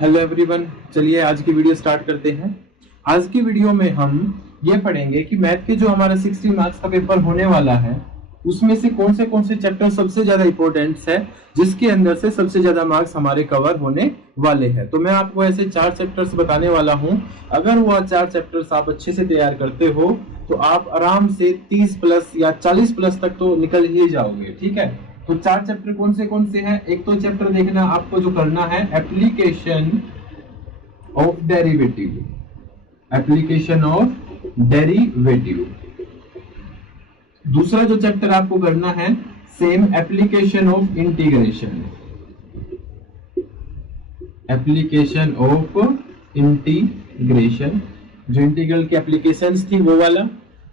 Hello everyone, चलिए आज की वीडियो स्टार्ट करते हैं। आज की वीडियो में हम ये पढ़ेंगे कि मैथ के जो हमारा 60 मार्क्स का पेपर होने वाला है उसमें से कौन से चैप्टर सबसे ज्यादा इंपॉर्टेंट है, जिसके अंदर से सबसे ज्यादा मार्क्स हमारे कवर होने वाले हैं। तो मैं आपको ऐसे 4 चैप्टर्स बताने वाला हूँ। अगर वो 4 चैप्टर्स आप अच्छे से तैयार करते हो तो आप आराम से 30 प्लस या 40 प्लस तक तो निकल ही जाओगे। ठीक है, तो 4 चैप्टर कौन से हैं? एक तो चैप्टर देखना आपको जो करना है application of derivative, application of derivative. दूसरा जो चैप्टर आपको करना है same application of integration, application of integration, जो इंटीग्रल की एप्लीकेशंस थी वो वाला।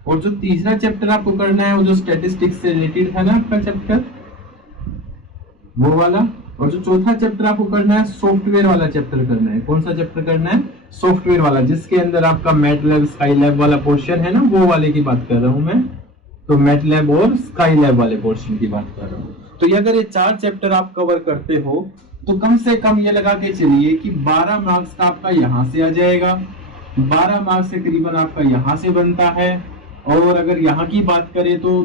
और जो तीसरा चैप्टर आपको करना है वो जो स्टैटिस्टिक्स से रिलेटेड है ना आपका चैप्टर, वो वाला। और जो चौथा चैप्टर आपको करना है सॉफ्टवेयर वाला चैप्टर करना है। कौन सा चैप्टर करना है? सॉफ्टवेयर वाला, जिसके अंदर आपका मैटलैब स्काईलैब वाला पोर्शन है ना, वो वाले की बात कर रहा हूं मैं। तो मैटलैब और स्काईलैब वाले पोर्शन की बात कर रहा हूं। तो ये अगर ये 4 चैप्टर आप कवर करते हो तो कम से कम ये लगा के चलिए कि 12 मार्क्स का आपका यहां से आ जाएगा। 12 मार्क्स से करीबन आपका यहां से बनता है। और अगर यहाँ की बात करें तो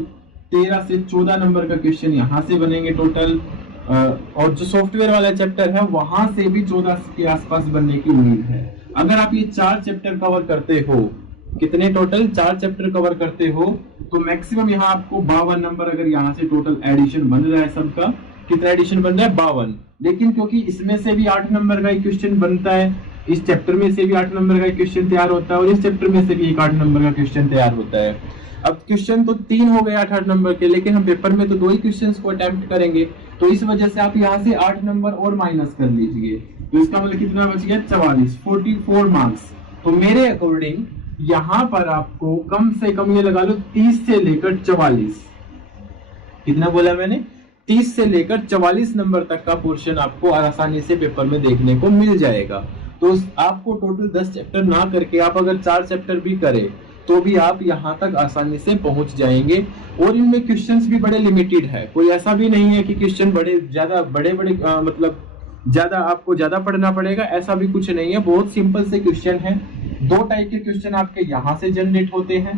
13 से 14 नंबर का क्वेश्चन यहाँ से बनेंगे टोटल। और जो सॉफ्टवेयर वाला चैप्टर है वहां से भी 14 के आसपास बनने की उम्मीद है। अगर आप ये 4 चैप्टर कवर करते हो, कितने टोटल 4 चैप्टर कवर करते हो, तो मैक्सिमम यहाँ आपको 52 नंबर, अगर यहाँ से टोटल एडिशन बन रहा है सबका, कितना एडिशन बन रहा है? 52। लेकिन क्योंकि इसमें से भी 8 नंबर का एक क्वेश्चन बनता है, इस चैप्टर में से भी 8 नंबर का एक क्वेश्चन तैयार होता है, और इस चैप्टर में से भी एक 8 नंबर का क्वेश्चन तैयार होता है। अब क्वेश्चन तो 3 हो गए 8 नंबर के, लेकिन हम पेपर में तो 2 ही क्वेश्चंस को अटेम्प्ट करेंगे, तो इस वजह से आप यहाँ से 8 नंबर और माइनस कर लीजिए। तो इसका मतलब कितना बच गया? 44, 44 मार्क्स। तो मेरे अकॉर्डिंग यहाँ पर आपको कम से कम ये लगा लो 30 से लेकर 44, कितना बोला मैंने? 30 से लेकर 44 नंबर तक का पोर्शन आपको आसानी से पेपर में देखने को मिल जाएगा। तो आपको टोटल 10 चैप्टर ना करके आप अगर 4 चैप्टर भी करें तो भी आप यहाँ तक आसानी से पहुंच जाएंगे। और इनमें क्वेश्चंस भी बड़े लिमिटेड है, कोई ऐसा भी नहीं है कि क्वेश्चन बड़े मतलब ज्यादा आपको ज्यादा पढ़ना पड़ेगा, ऐसा भी कुछ नहीं है। बहुत सिंपल से क्वेश्चन है। 2 टाइप के क्वेश्चन आपके यहाँ से जनरेट होते हैं,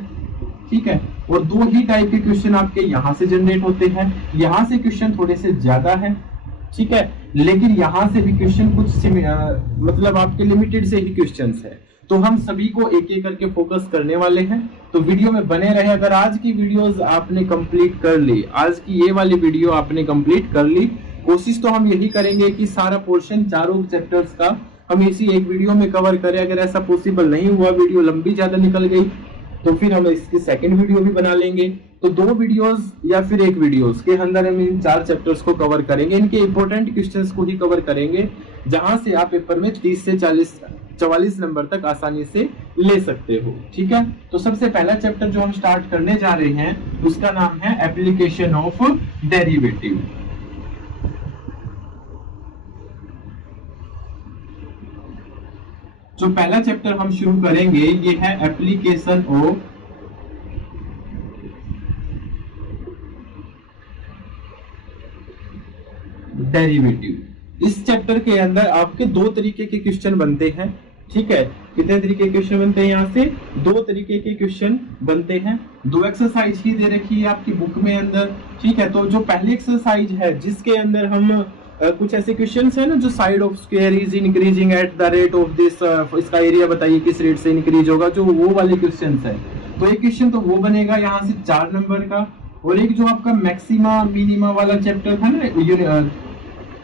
ठीक है, और 2 ही टाइप के क्वेश्चन आपके यहाँ से जनरेट होते हैं। यहाँ से क्वेश्चन थोड़े से ज्यादा है, ठीक है, लेकिन यहाँ से भी क्वेश्चन कुछ मतलब आपके लिमिटेड से ही क्वेश्चंस है। तो हम सभी को एक एक करके फोकस करने वाले हैं, तो वीडियो में बने रहे। अगर आज की वीडियोस आपने कंप्लीट कर ली, आज की ये वाली वीडियो आपने कंप्लीट कर ली, कोशिश तो हम यही करेंगे कि सारा पोर्शन चारों चैप्टर्स का हम इसी एक वीडियो में कवर करें। अगर ऐसा पॉसिबल नहीं हुआ, वीडियो लंबी ज्यादा निकल गई, तो फिर हम इसकी सेकंड वीडियो भी बना लेंगे। तो 2 वीडियोस या फिर 1 वीडियोस के अंदर हम इन 4 चैप्टर्स को कवर करेंगे, इनके इंपॉर्टेंट क्वेश्चंस को ही कवर करेंगे, जहां से आप पेपर में 30 से 44 नंबर तक आसानी से ले सकते हो। ठीक है, तो सबसे पहला चैप्टर जो हम स्टार्ट करने जा रहे हैं उसका नाम है एप्लीकेशन ऑफ डेरिवेटिव। जो पहला चैप्टर हम शुरू करेंगे ये है एप्लीकेशन ऑफ डेरिवेटिव। इस चैप्टर के अंदर आपके 2 तरीके के क्वेश्चन बनते हैं, ठीक है। कितने तरीके के क्वेश्चन बनते हैं? यहाँ से 2 तरीके के क्वेश्चन बनते हैं। 2 एक्सरसाइज ही दे रखी है आपकी बुक में अंदर, ठीक है। तो जो पहली एक्सरसाइज है जिसके अंदर हम कुछ ऐसे क्वेश्चंस है ना, जो side of square is increasing at the rate of this, इसका एरिया बताइए किस रेट से इंक्रीज होगा, जो वो वाले क्वेश्चंस है। तो एक क्वेश्चन तो वो बनेगा यहाँ से 4 नंबर का। और एक जो आपका मैक्सिमा मिनिमा वाला चैप्टर था ना,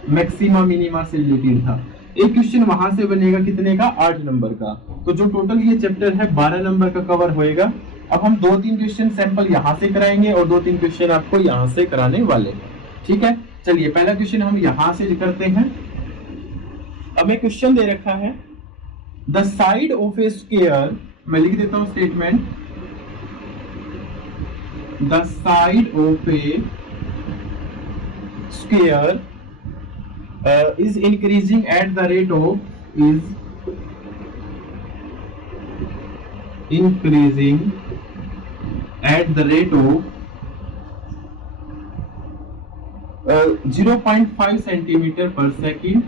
मैक्सिमा मिनिमा से रिलेटेड था, एक क्वेश्चन वहां से बनेगा, कितने का? 8 नंबर का। तो जो टोटल ये चैप्टर है 12 नंबर का कवर होएगा। अब हम 2-3 क्वेश्चन सैंपल यहाँ से कराएंगे और 2-3 क्वेश्चन आपको यहाँ से कराने वाले हैं, ठीक है। चलिए पहला क्वेश्चन हम यहां से करते हैं। अब एक क्वेश्चन दे रखा है the side of A square, मैं लिख देता हूं statement, the side of A square is increasing at the rate of uh, 0.5 centimeter per second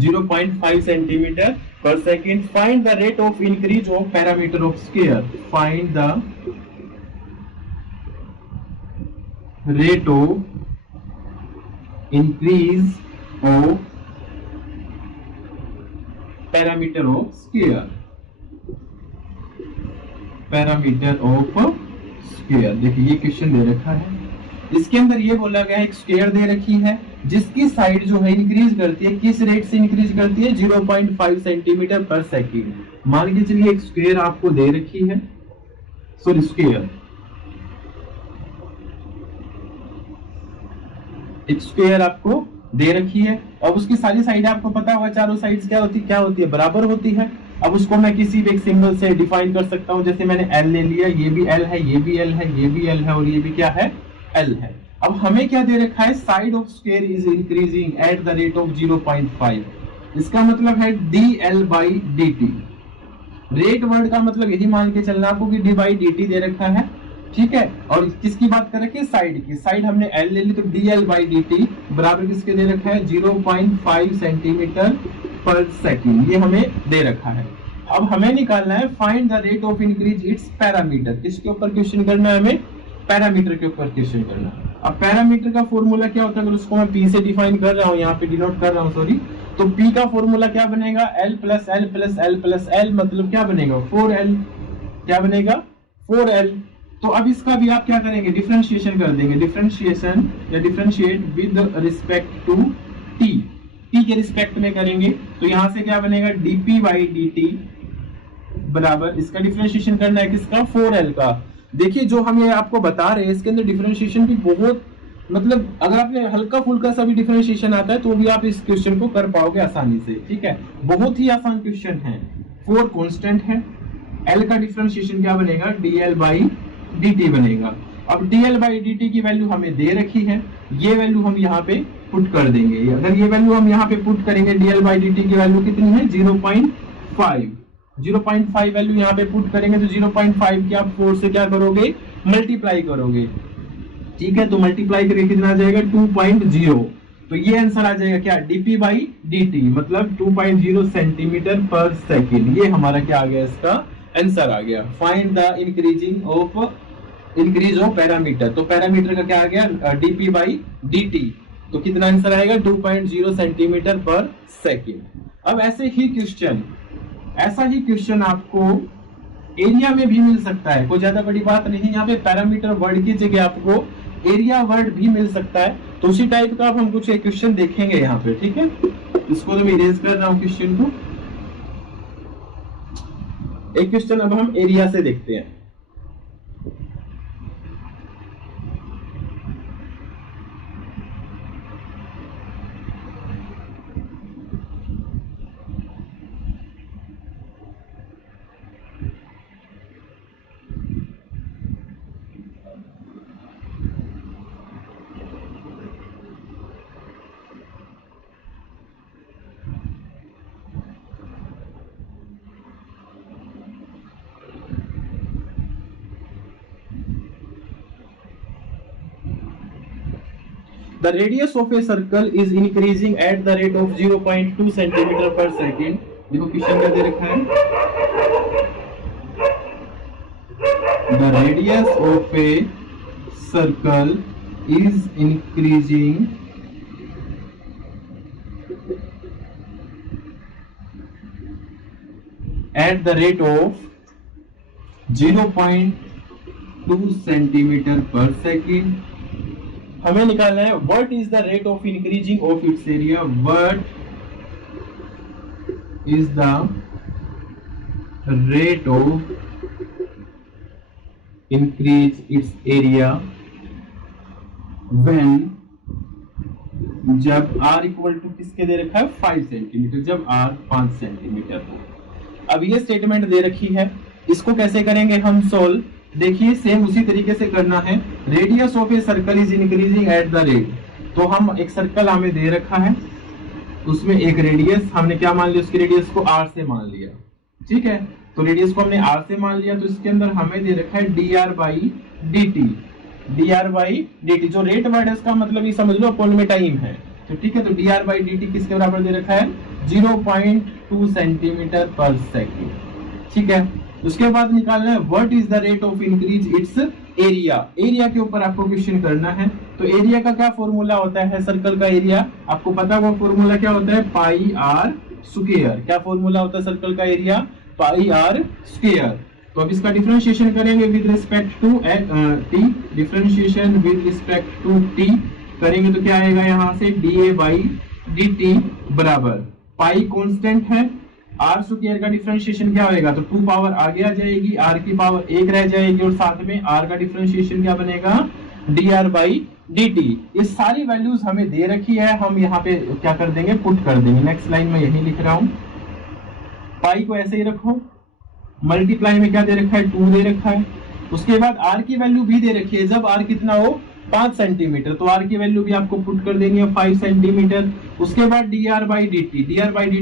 0.5 centimetre पर second. Find the rate of increase of parameter of square. Find the rate of increase of parameter of square. Parameter of square, देखिए ये question दे रखा है, इसके अंदर ये बोला गया एक स्क्वायर दे रखी है जिसकी साइड जो है इंक्रीज करती है, किस रेट से इंक्रीज करती है, 0.5 सेंटीमीटर पर सेकेंड। मान के चलिए एक स्क्वायर आपको दे रखी है, सॉरी स्क्वायर, एक स्क्वायर आपको दे रखी है। अब उसकी सारी साइड आपको पता होगा, चारों साइड्स क्या होती है, बराबर होती है। अब उसको मैं किसी भी एक सिंबल से डिफाइन कर सकता हूं, जैसे मैंने एल ले लिया, ये भी एल है, ये भी एल है, ये भी एल है और ये भी क्या है, एल है। अब हमें क्या दे रखा है, side of square is increasing at the rate of 0.5। इसका मतलब है dl by dt। Rate word का मतलब यही मान के चलना आपको कि d बाई dt दे रखा है, ठीक है। और किसकी बात कर रखे, साइड की। साइड हमने l ले ली तो dl बाई dt बराबर किसके दे रखा है, 0.5 सेंटीमीटर पर सेकेंड, ये हमें दे रखा है। अब हमें निकालना है find the rate of increase its parameter. किसके ऊपर क्वेश्चन करना है, हमें पैरामीटर के ऊपर क्वेश्चन करना है। अब पैरामीटर का फॉर्मूला क्या होता है, अगर उसको मैं p से डिफाइन कर रहा हूं, यहाँ पे डिनोट कर रहा हूं, सॉरी, तो p का फॉर्मूला क्या बनेगा, l plus l plus l plus l, मतलब क्या बनेगा, 4l। क्या बनेगा, 4l। तो अब इसका भी आप क्या करेंगे, डिफरेंशिएशन कर देंगे। डिफरेंशिएशन या differentiate with respect to t, t के रिस्पेक्ट में करेंगे तो यहां से क्या बनेगा, dp बाई dt बराबर, इसका डिफरेंशिएशन करना है किसका, 4l का। देखिए जो हम ये आपको बता रहे हैं इसके अंदर डिफरेंशिएशन भी बहुत, मतलब अगर आपने हल्का फुल्का सा भी डिफरेंशिएशन आता है तो भी आप इस क्वेश्चन को कर पाओगे आसानी से, ठीक है। बहुत ही आसान क्वेश्चन है। 4 कांस्टेंट है, l का डिफरेंशिएशन क्या बनेगा, dl बाई dt बनेगा। अब dl बाई dt की वैल्यू हमें दे रखी है, ये वैल्यू हम यहाँ पे पुट कर देंगे। अगर ये वैल्यू हम यहाँ पे पुट करेंगे, dl बाई dt की वैल्यू कितनी है, 0.5। 0.5 वैल्यू यहाँ पे पुट करेंगे तो 0.5 की आप 4 से क्या करोगे, मल्टीप्लाई करोगे, ठीक है। तो मल्टीप्लाई करके कितना आ जाएगा, 2.0। तो ये आंसर आ जाएगा क्या, dp बाई dt, मतलब 2.0 सेंटीमीटर पर सेकेंड। ये हमारा क्या आ गया, इसका आंसर आ गया। Find the increase of parameter. तो पैरामीटर का क्या आ गया, dp बाई dt। तो कितना आंसर आएगा, 2.0 सेंटीमीटर पर सेकेंड। अब ऐसा ही क्वेश्चन आपको एरिया में भी मिल सकता है, कोई ज्यादा बड़ी बात नहीं। यहाँ पे पैरामीटर वर्ड की जगह आपको एरिया वर्ड भी मिल सकता है। तो उसी टाइप का अब हम कुछ एक क्वेश्चन देखेंगे यहाँ पे, ठीक है। इसको तो मैं इरेज कर रहा हूँ क्वेश्चन को। एक क्वेश्चन अब हम एरिया से देखते हैं। The radius of a circle is increasing at the rate of 0.2 centimetre पर सेकेंड। देखो क्वेश्चन क्या दे रखा है, The radius of a circle is increasing at the rate of 0.2 centimetre पर सेकेंड। हमें निकालना है what is the rate of increasing of its area. What is the rate of increase its area when, जब r equal to किसके दे रखा है, 5 centimetre, जब r 5 centimetre हो। अब ये स्टेटमेंट दे रखी है, इसको कैसे करेंगे हम सोल्व, देखिए सेम उसी तरीके से करना है। Radius of a circle is increasing at the rate. तो हम एक सर्कल हमें दे रखा है, उसमें एक रेडियस हमने क्या मान लिया, उसकी रेडियस को r से मान लिया, ठीक है। तो रेडियस को हमने r से मान लिया, तो इसके अंदर हमें दे रखा है dr by dt। dr by dt जो रेट वर्ड है इसका मतलब ये समझ लो अपॉन में टाइम है, तो ठीक है। तो dr बाई dt किसके बराबर दे रखा है, 0.2 सेंटीमीटर पर सेकेंड। ठीक है, उसके बाद निकालना है what is the rate of increase its area. Area के ऊपर आपको क्वेश्चन करना है। तो एरिया का क्या फॉर्मूला होता है सर्कल का एरिया, आपको पता है वो फॉर्मूला क्या होता है, पाई आर स्क्वायर। क्या फॉर्मूला होता है सर्कल का एरिया, पाई आर स्क्वायर। तो अब इसका डिफरेंशिएशन करेंगे with respect to T, differentiation with respect to T करेंगे तो क्या आएगा यहाँ से dA बाई dt बराबर पाई कांस्टेंट है, आर स्क्वायर का डिफरेंशिएशन क्या होएगा, तो 2 पावर आगे आ जाएगी, आर की पावर 1 रह जाएगी और साथ में आर का डिफरेंशिएशन क्या बनेगा, dr बाई dt। ये सारी वैल्यूज हमें दे रखी है, हम यहाँ पे क्या कर देंगे, पुट कर देंगे। नेक्स्ट लाइन में यही लिख रहा हूं, पाई को ऐसे ही रखो, मल्टीप्लाई में क्या दे रखा है, 2 दे रखा है। उसके बाद आर की वैल्यू भी दे रखी है, जब आर कितना हो 5 सेंटीमीटर, तो आर की वैल्यू भी आपको पुट कर देनी है 5 सेंटीमीटर। उसके बाद dr बाई dt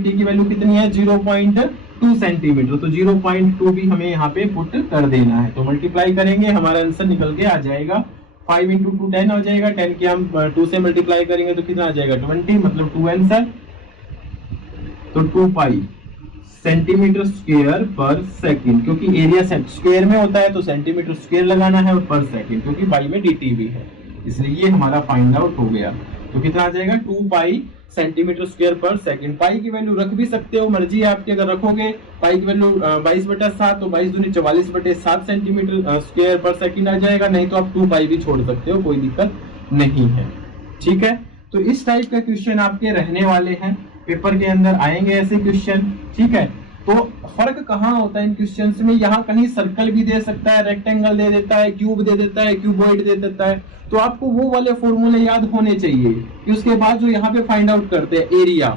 की वैल्यू कितनी है, 0.2 सेंटीमीटर, तो 0.2 भी हमें यहाँ पे पुट कर देना है। तो मल्टीप्लाई करेंगे, हमारा आंसर निकल के आ जाएगा 5 इंटू 2 10 हो जाएगा, 10 के हम 2 से मल्टीप्लाई करेंगे तो कितना आ जाएगा 20, मतलब 2 आंसर। तो 2 पाई सेंटीमीटर स्क्वायर पर सेकंड, क्योंकि एरिया स्क्वायर में होता है तो सेंटीमीटर स्क्वायर लगाना है, और पर सेकंड क्योंकि पाई में dt भी है, इसलिए ये हमारा फाइंड आउट हो गया। तो कितना आ जाएगा 2 पाई सेंटीमीटर स्क्वायर पर सेकंड। पाई की वैल्यू रख भी सकते हो, मर्जी है आपकी, अगर रखोगे पाई की वैल्यू 22/7 तो 22 दूनी 44/7 सेंटीमीटर स्क्वायर पर सेकंड आ जाएगा, नहीं तो आप 2 पाई भी छोड़ सकते हो, कोई दिक्कत नहीं है। ठीक है, तो इस टाइप का क्वेश्चन आपके रहने वाले हैं, पेपर के अंदर आएंगे ऐसे क्वेश्चन। ठीक है, तो फर्क कहाँ होता है इन क्वेश्चंस में, यहाँ कहीं सर्कल भी दे सकता है, रेक्टेंगल दे देता है, क्यूब दे देता है, क्यूबॉइड दे देता है, तो आपको वो वाले फॉर्मूले याद होने चाहिए कि उसके बाद जो यहाँ पे फाइंड आउट करते हैं एरिया।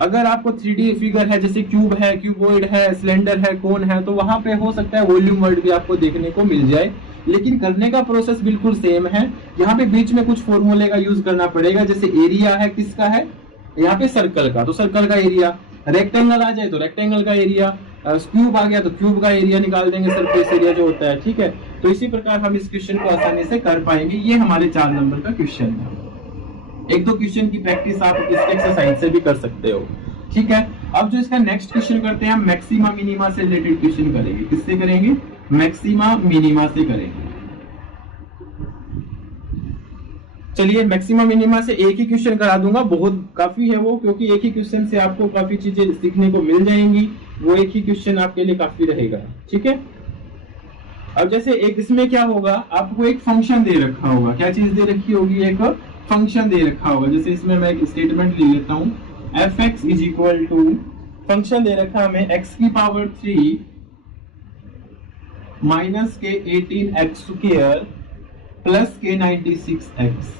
अगर आपको 3D फिगर है, जैसे क्यूब है, क्यूबॉइड है, सिलेंडर है, कोन है, तो वहां पे हो सकता है वॉल्यूम वर्ड भी आपको देखने को मिल जाए, लेकिन करने का प्रोसेस बिल्कुल सेम है। यहाँ पे बीच में कुछ फॉर्मूले का यूज करना पड़ेगा, जैसे एरिया है किसका है, यहाँ पे सर्कल का, तो सर्कल का एरिया, रेक्टेंगल आ जाए तो रेक्टेंगल का एरिया, क्यूब आ गया तो क्यूब का एरिया निकाल देंगे, सरफेस एरिया जो होता है। ठीक है, तो इसी प्रकार हम इस क्वेश्चन को आसानी से कर पाएंगे। ये हमारे 4 नंबर का क्वेश्चन है। एक दो क्वेश्चन की प्रैक्टिस आप इस एक्सरसाइज से भी कर सकते हो। ठीक है, अब जो इसका नेक्स्ट क्वेश्चन करते हैं, हम मैक्सिमा मिनिमा से रिलेटेड क्वेश्चन करेंगे। किससे करेंगे, मैक्सिमा मिनिमा से करेंगे। चलिए, मैक्सिमा मिनिमा से एक ही क्वेश्चन करा दूंगा, बहुत काफी है वो, क्योंकि एक ही क्वेश्चन से आपको काफी चीजें सीखने को मिल जाएंगी, वो एक ही क्वेश्चन आपके लिए काफी रहेगा। ठीक है, अब जैसे एक इसमें क्या होगा, आपको एक फंक्शन दे रखा होगा, क्या चीज दे रखी होगी, एक फंक्शन दे रखा होगा। जैसे इसमें मैं एक स्टेटमेंट ले लेता हूं, fx is equal to, function दे रखा हमें x की पावर 3 माइनस के 18x स्क्वायर प्लस के 96x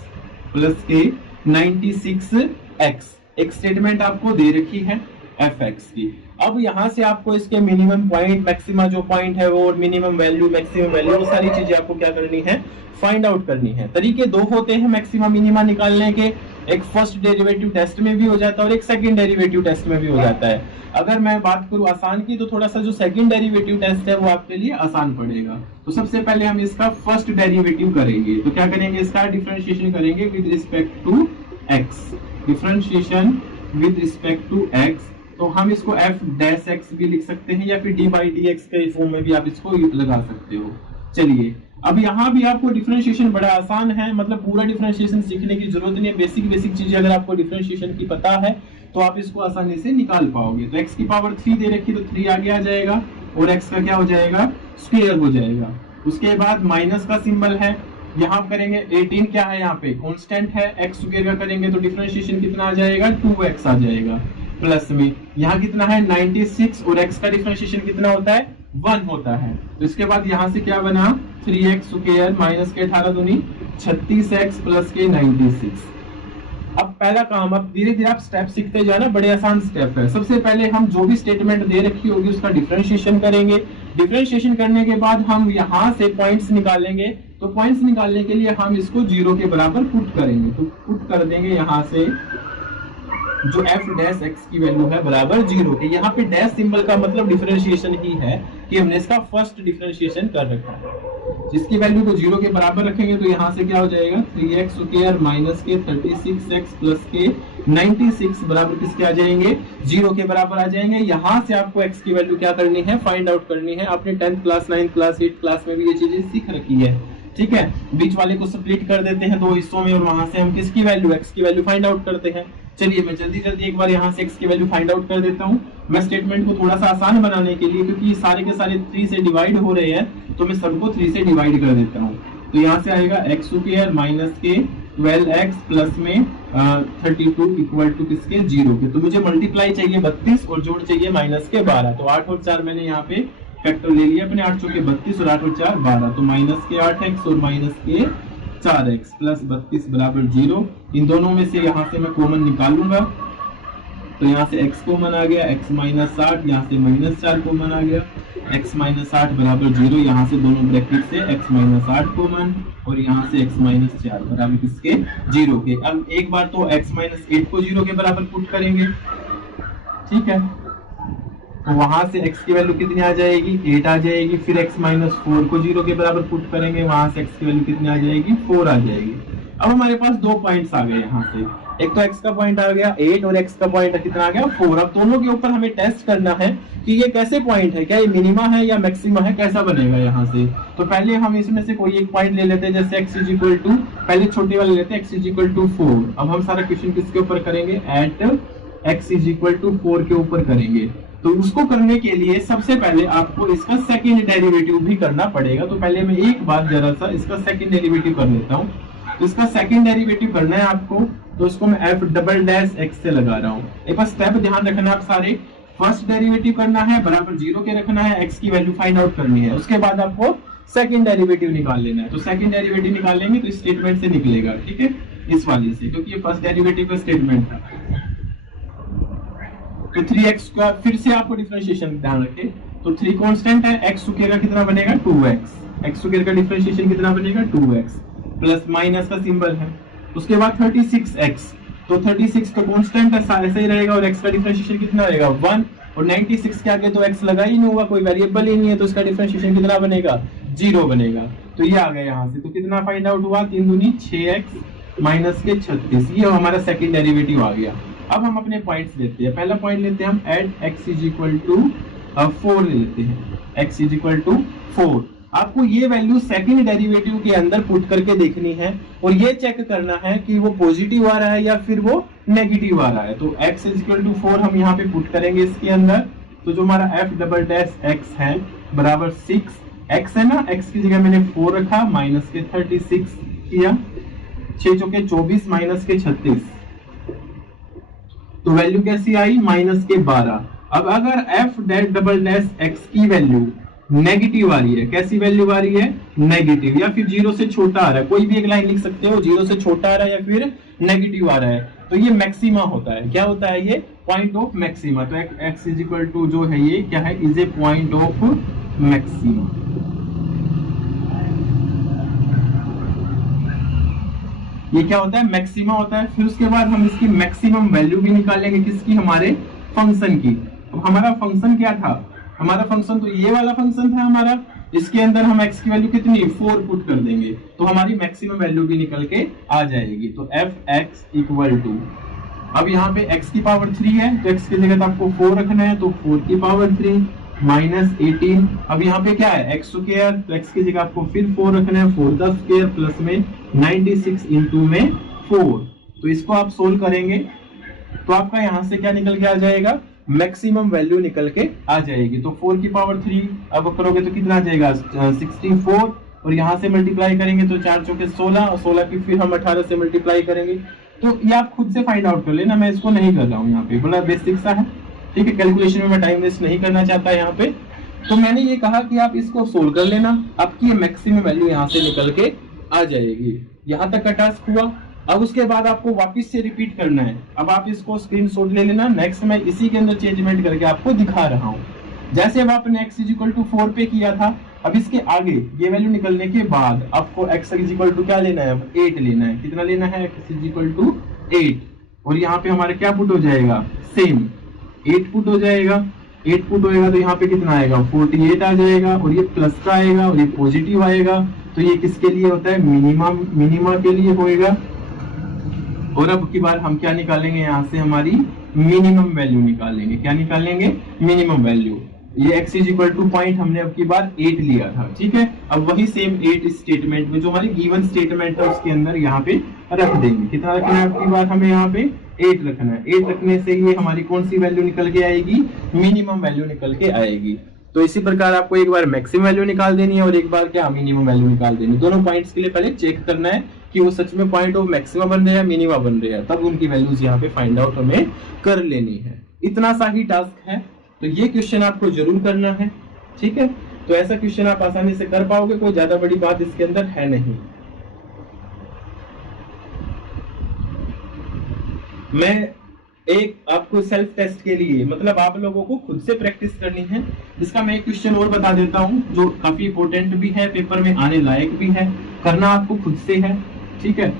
प्लस के 96x, एक स्टेटमेंट आपको दे रखी है fx की। अब यहां से आपको इसके मिनिमम पॉइंट, मैक्सिमा जो पॉइंट है वो, और मिनिमम वैल्यू, मैक्सिमम वैल्यू, वो सारी चीजें आपको क्या करनी है, फाइंड आउट करनी है। तरीके दो होते हैं मैक्सिमा मिनिमा निकालने के, एक फर्स्ट डेरिवेटिव टेस्ट में भी हो जाता है और एक सेकंड डेरिवेटिव टेस्ट में भी हो जाता है। अगर मैं बात करूं आसान की, तो थोड़ा सा जो सेकंड डेरिवेटिव टेस्ट है वो आपके लिए आसान पड़ेगा। तो सबसे पहले हम इसका फर्स्ट डेरिवेटिव करेंगे, तो क्या करेंगे, इसका डिफरेंशिएशन करेंगे with respect to x, differentiation with respect to x। तो हम इसको f डैश x भी लिख सकते हैं, या फिर d बाई dx के फॉर्म में भी आप इसको लगा सकते हो। चलिए, अब यहाँ भी आपको डिफरेंशिएशन बड़ा आसान है, मतलब पूरा डिफरेंशिएशन सीखने की जरूरत नहीं है, बेसिक चीजें अगर आपको डिफरेंशिएशन की पता है तो आप इसको आसानी से निकाल पाओगे। तो x की पावर 3 दे रखी, तो 3 आगे आ जाएगा और x का क्या हो जाएगा, स्क्वायर हो जाएगा। उसके बाद माइनस का सिंबल है, यहाँ करेंगे 18 क्या है, यहाँ पे कांस्टेंट है, x स्क्वायर का करेंगे तो डिफरेंशिएशन कितना आ जाएगा, 2x आ जाएगा। प्लस में यहाँ कितना है 96, और x का डिफरेंशिएशन कितना होता है, 1 होता है। तो इसके बाद यहाँ से क्या बना, 3x स्क्वायर माइनस के 18 दूनी 36x प्लस के 96। अब पहला काम, अब धीरे धीरे आप स्टेप सीखते जाना, बड़े आसान स्टेप है। सबसे पहले हम जो भी स्टेटमेंट दे रखी होगी उसका डिफरेंशिएशन करेंगे। डिफरेंशिएशन करने के बाद हम यहाँ से पॉइंट्स निकालेंगे, तो पॉइंट्स निकालने के लिए हम इसको 0 के बराबर पुट करेंगे। तो पुट कर देंगे यहाँ से जो f डैश x की वैल्यू है बराबर 0 के। यहाँ पे डैश सिंबल का मतलब डिफरेंशिएशन ही है कि हमने इसका फर्स्ट डिफरेंशिएशन कर रखा है। जिसकी वैल्यू को 0 के बराबर रखेंगे तो यहाँ से क्या हो जाएगा, 3x स्क्वायर माइनस के 36x प्लस के 96 बराबर किसके आ जाएंगे, 0 के बराबर आ जाएंगे। यहाँ से आपको x की वैल्यू क्या करनी है, फाइंड आउट करनी है। आपने 10th class 9th class 8th class में भी ये चीजें सीख रखी है, ठीक है। बीच वाले को स्प्लिट कर देते हैं दो हिस्सों में और वहां से हम किसकी वैल्यू, x की वैल्यू फाइंड आउट करते हैं। चलिए मैं जल्दी जल्दी एक बार यहाँ से x की वैल्यू फाइंड आउट कर देता हूँ। मैं स्टेटमेंट को थोड़ा सा आसान बनाने के लिए, क्योंकि सारे के सारे 3 से डिवाइड हो रहे हैं, तो मैं सबको 3 से डिवाइड कर देता हूँ। तो यहाँ से आएगा x स्क्वायर माइनस के 12x प्लस में 32 इक्वल टू किसके, 0 के। तो मुझे मल्टीप्लाई चाहिए 32 और जोड़ चाहिए माइनस के 12। तो 8 और 4 मैंने यहाँ पे फैक्टर ले लिया अपने, 8 चौके 32 और 8 और 4 12। तो माइनस के 8x और माइनस के 4x प्लस 32 बराबर 0। इन दोनों में से यहाँ से मैं कॉमन निकालूंगा, तो यहाँ से x कॉमन आ गया, x माइनस 8, यहाँ से माइनस 4 कॉमन आ गया, x माइनस 8 बराबर 0। यहाँ से दोनों ब्रैकेट से x माइनस 8 कॉमन और यहाँ से x माइनस 4 बराबर किसके, 0 के। अब एक बार तो x माइनस 8 को 0 के बराबर पुट करेंगे, ठीक है। तो वहां से x की वैल्यू कितनी आ जाएगी, 8 आ जाएगी। फिर x माइनस 4 को 0 के बराबर पुट करेंगे, वहां से x की वैल्यू कितनी आ जाएगी, 4 आ जाएगी। अब हमारे पास दो पॉइंट्स आ गए यहाँ से, एक तो x का पॉइंट आ गया 8 और x का पॉइंट कितना आ गया, 4। अब दोनों के ऊपर हमें टेस्ट करना है कि ये कैसे पॉइंट है, क्या ये मिनिमा है या मैक्सिमा है, कैसा बनेगा यहाँ से। तो पहले हम इसमें से कोई एक पॉइंट ले लेते हैं, जैसे x इज इक्वल टू, पहले छोटे वाले लेते हैं x इज इक्वल टू 4। अब हम सारा क्वेश्चन किसके ऊपर करेंगे, at x is equal to 4 के ऊपर करेंगे। तो उसको करने के लिए सबसे पहले आपको इसका सेकंड डेरिवेटिव भी करना पड़ेगा। तो पहले मैं एक बार जरा सा इसका सेकंड डेरिवेटिव कर लेता हूँ। तो इसका सेकंड डेरिवेटिव करना है आपको, तो इसको मैं f डबल डैश x से लगा रहा हूँ। एक बार स्टेप ध्यान रखना आप सारे, फर्स्ट डेरिवेटिव करना है, बराबर 0 के रखना है, x की वैल्यू फाइंड आउट करनी है। उसके बाद आपको सेकंड डेरिवेटिव निकाल लेना है। तो सेकंड डेरिवेटिव निकालेंगे तो स्टेटमेंट से निकलेगा, ठीक है, इस वाले से, क्योंकि ये फर्स्ट डेरिवेटिव का स्टेटमेंट था। तो 3x का फिर से आपको डिफरेंशिएशन ध्यान रखें। तो 3 कांस्टेंट है, x स्क्वायर का कितना बनेगा, 2x। x स्क्वायर का डिफरेंशिएशन कितना बनेगा, 2x प्लस माइनस का सिंबल है। उसके बाद 36x, तो 36 का कांस्टेंट है, ऐसा ही रहेगा, और x का डिफरेंशिएशन कितना रहेगा, 1। और 96 के आगे तो x लगा ही नहीं हुआ, कोई वेरिएबल ही नहीं है, तो इसका डिफरेंशिएशन कितना बनेगा, 0 बनेगा। तो ये आ गया यहाँ से। तो कितना फाइंड आउट हुआ, 3 दूनी 6x माइनस के 36, ये हमारा सेकंड डेरिवेटिव आ गया। अब हम अपने पॉइंट्स लेते हैं। पहला पॉइंट लेते हैं हम at x is equal to 4 ले लेते हैं, x इज इक्वल टू 4। आपको ये वैल्यू सेकंड डेरिवेटिव के अंदर पुट करके देखनी है और ये चेक करना है कि वो पॉजिटिव आ रहा है या फिर वो नेगेटिव आ रहा है। तो x इज इक्वल टू 4 हम यहाँ पे पुट करेंगे इसके अंदर। तो जो हमारा f डबल डैश x है बराबर 6x है ना, x की जगह मैंने 4 रखा, माइनस के 36 किया, 6 चौके 24 माइनस के 36, तो वैल्यू कैसी आई, माइनस के 12। अब अगर f dash double dash x की वैल्यू नेगेटिव आ रही है, कैसी वैल्यू आ रही है, नेगेटिव, या फिर 0 से छोटा आ रहा है, कोई भी एक लाइन लिख सकते हो, 0 से छोटा आ रहा है या फिर नेगेटिव आ रहा है, तो ये मैक्सिमा होता है। क्या होता है ये, पॉइंट ऑफ मैक्सिमा। तो x इज इक्वल टू जो है ये क्या है, is a point of maxima. ये क्या होता है, मैक्सिमा होता है। फिर उसके बाद हम इसकी मैक्सिमम वैल्यू भी निकालेंगे, किसकी, हमारे फंक्शन की। तो हमारा फंक्शन क्या था, हमारा फंक्शन तो ये वाला फंक्शन था हमारा, इसके अंदर हम x की वैल्यू कितनी, 4 पुट कर देंगे, तो हमारी मैक्सिमम वैल्यू भी निकल के आ जाएगी। तो f(x) इक्वल टू, अब यहाँ पे x की पावर 3 है, तो x की जगह आपको 4 रखना है, तो 4 की पावर 3 माइनस 18। अब यहाँ पे क्या है, x स्क्वायर, तो x की जगह आपको फिर 4 रखना है, 4 का स्क्वायर प्लस में 96 इंटू में 4। तो इसको आप सोल्व करेंगे तो आपका यहाँ से क्या निकल के आ जाएगा, मैक्सिमम वैल्यू निकल के आ जाएगी। तो 4 की पावर 3 अब करोगे तो कितना आ जाएगा, 64, और यहाँ से मल्टीप्लाई करेंगे तो 4 चौके 16, और 16 की फिर हम 18 से मल्टीप्लाई करेंगे। तो ये आप खुद से फाइंड आउट कर लेना, मैं इसको नहीं कर रहा हूँ, यहाँ पे बड़ा बेसिक सा है, ठीक है। कैलकुलेशन में मैं टाइम वेस्ट नहीं करना चाहता यहाँ पे। तो मैंने ये कहा कि आप इसको सोल्व कर लेना, आपकी ये मैक्सिमम वैल्यू यहाँ से निकल के आ जाएगी। यहाँ तक का टास्क हुआ। अब उसके बाद आपको वापस से रिपीट करना है। अब आप इसको स्क्रीनशॉट ले लेना, नेक्स्ट मैं इसी के अंदर चेंजमेंट करके आपको दिखा रहा हूँ। जैसे अब आपने x इज इक्वल टू 4 पे किया था, अब इसके आगे ये वैल्यू निकलने के बाद आपको x इज इक्वल टू क्या लेना है, अब 8 लेना है। कितना लेना है, x इज इक्वल टू 8, और यहाँ पे हमारे क्या पुट हो जाएगा, सेम 8 पुट हो जाएगा। 8 पुट होएगा तो यहाँ पे कितना आएगा, 48 आ जाएगा, और ये प्लस का आएगा और ये पॉजिटिव आएगा। तो ये किसके लिए होता है, मिनिमा के लिए होएगा। और अब की बार हम क्या निकालेंगे, यहाँ से हमारी मिनिमम वैल्यू निकालेंगे। क्या निकालेंगे, मिनिमम वैल्यू। ये x is equal two point हमने अब की बार 8 लिया था, ठीक है। अब वही सेम 8 स्टेटमेंट में जो हमारी गिवन स्टेटमेंट है उसके अंदर यहाँ पे रख देंगे। कितना रखना है अब की बार हमें, यहाँ पे 8 रखना है। 8 रखने से ये हमारी कौन सी वैल्यू निकल के आएगी, मिनिमम वैल्यू निकल के आएगी। तो इसी प्रकार आपको एक बार मैक्सिमम वैल्यू निकाल देनी है और एक बार क्या, मिनिमम वैल्यू निकाल देनी है। दोनों पॉइंट्स के लिए पहले चेक करना है कि वो सच में पॉइंट ऑफ मैक्सिमा बन रहे हैं, मिनिमा बन रहे हैं, तब उनकी वैल्यूज यहाँ पे फाइंड आउट हमें कर लेनी है। इतना सा ही टास्क है, तो ये क्वेश्चन आपको जरूर करना है, ठीक है। तो ऐसा क्वेश्चन आप आसानी से कर पाओगे, कोई ज्यादा बड़ी बात इसके अंदर है नहीं। मैं एक आपको सेल्फ टेस्ट के लिए, मतलब आप लोगों को खुद से प्रैक्टिस करनी है, इसका मैं एक क्वेश्चन और बता देता हूं जो काफी इंपॉर्टेंट भी है, पेपर में आने लायक भी है, करना आपको खुद से है, ठीक है।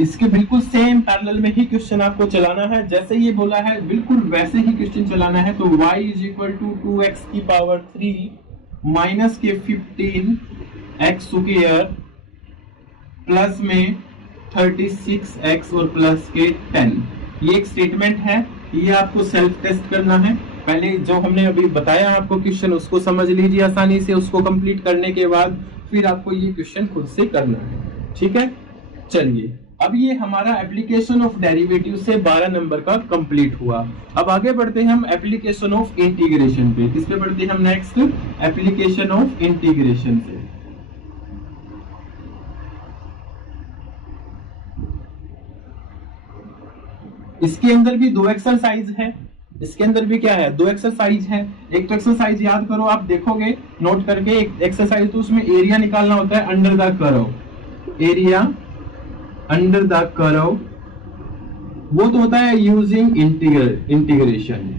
इसके बिल्कुल सेम पैरेलल में ही क्वेश्चन आपको चलाना है, जैसे ये बोला है बिल्कुल वैसे ही क्वेश्चन चलाना है। तो y is equal to 2x की पावर 3 माइनस के 15 x स्क्वायर प्लस में 36x और प्लस के 10। ये एक स्टेटमेंट है, ये आपको सेल्फ टेस्ट करना है। पहले जो हमने अभी बताया आपको क्वेश्चन, उसको समझ लीजिए आसानी से, उसको कंप्लीट करने के बाद फिर आपको ये क्वेश्चन खुद से करना है, ठीक है। चलिए, अब ये हमारा एप्लीकेशन ऑफ डेरिवेटिव से 12 नंबर का कंप्लीट हुआ। अब आगे बढ़ते हैं हम एप्लीकेशन ऑफ इंटीग्रेशन पे। किस पे बढ़ते हैं हम नेक्स्ट, एप्लीकेशन ऑफ इंटीग्रेशन से। इसके अंदर भी दो एक्सरसाइज है, इसके अंदर भी क्या है, दो एक्सरसाइज है। एक तो एक्सरसाइज याद करो, आप देखोगे नोट करके, एक एक्सरसाइज तो उसमें एरिया निकालना होता है under the curve, area under the curve, वो तो होता है यूजिंग इंटीग्रेशन,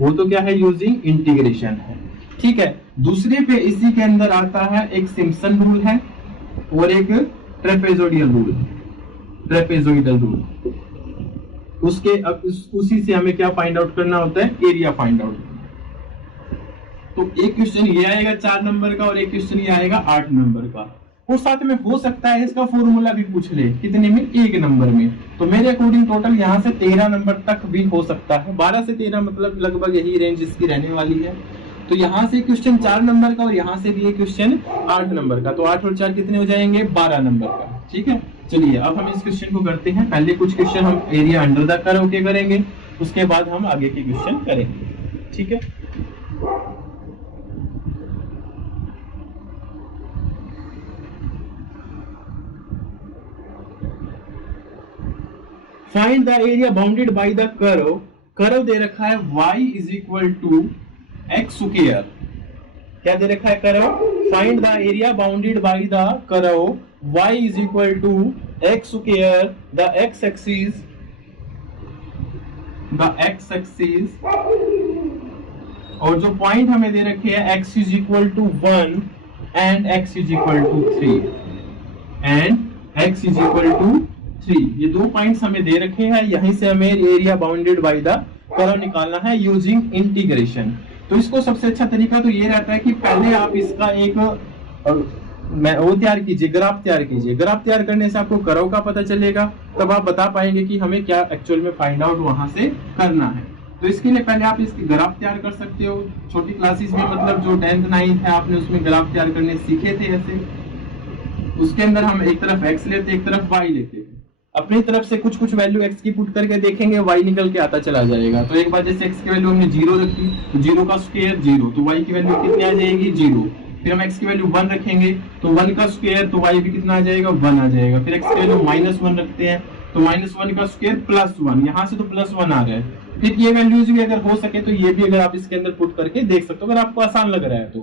वो तो क्या है, यूजिंग इंटीग्रेशन है, ठीक है। दूसरे पे इसी के अंदर आता है एक सिम्पसन रूल है और एक ट्रेपेजोइडल रूल, ट्रेपेजोइडल रूल। उसके अब उसी से हमें क्या फाइंड आउट करना होता है, एरिया फाइंड आउट। तो एक क्वेश्चन ये आएगा 4 नंबर का और एक क्वेश्चन ये आएगा 8 नंबर का, और साथ में हो सकता है इसका फॉर्मूला भी पूछ ले, कितने में, 1 नंबर में। तो मेरे अकॉर्डिंग टोटल यहाँ से 13 नंबर तक भी हो सकता है, 12 से 13 मतलब लगभग यही रेंज इसकी रहने वाली है। तो यहाँ से क्वेश्चन 4 नंबर का और यहाँ से भी एक क्वेश्चन 8 नंबर का, तो 8 और 4 कितने हो जाएंगे, 12 नंबर का, ठीक है। चलिए अब हम इस क्वेश्चन को करते हैं। पहले कुछ क्वेश्चन हम एरिया अंडर द कर्व के करेंगे, उसके बाद हम आगे के क्वेश्चन करेंगे, ठीक है। Find the area bounded by the curve. Curve दे रखा है y is equal to x square. क्या दे रखा है curve, find the area bounded by the curve y is equal to x square, the x axis, और जो point हमें दे रखे हैं x is equal to 1 and x is equal to 3 and x is equal to 3। ये दो points हमें दे रखे हैं, यहीं से हमें area bounded by the curve निकालना है यूजिंग इंटीग्रेशन। तो इसको सबसे अच्छा तरीका तो ये रहता है कि पहले आप इसका एक वो तैयार कीजिए, ग्राफ तैयार कीजिए। ग्राफ तैयार करने से आपको कर्व का पता चलेगा, तब आप बता पाएंगे कि हमें क्या एक्चुअल में फाइंड आउट वहां से करना है। तो इसके लिए पहले आप इसकी ग्राफ तैयार कर सकते हो। छोटी क्लासेस में, मतलब जो 10th 9th है, आपने उसमें ग्राफ तैयार करने सीखे थे ऐसे। उसके अंदर हम एक तरफ x लेते, एक तरफ y लेते, अपनी तरफ से कुछ कुछ वैल्यू x की पुट करके देखेंगे, y निकल के आता चला जाएगा। तो एक बार जैसे x की वैल्यू हमने 0 रखी, तो 0 का स्क्वायर 0, तो y की वैल्यू कितनी आ जाएगी, 0। फिर हम x की वैल्यू 1 रखेंगे, तो 1 का स्क्वायर, तो y भी कितना आ जाएगा, 1 आ जाएगा। फिर x की वैल्यू -1 रखते हैं, तो -1 का स्क्वायर +1, यहाँ से तो +1 आ रहा है। फिर ये वैल्यूज भी अगर हो सके तो ये भी अगर आप इसके अंदर पुट करके देख सकते हो, अगर आपको आसान लग रहा है तो,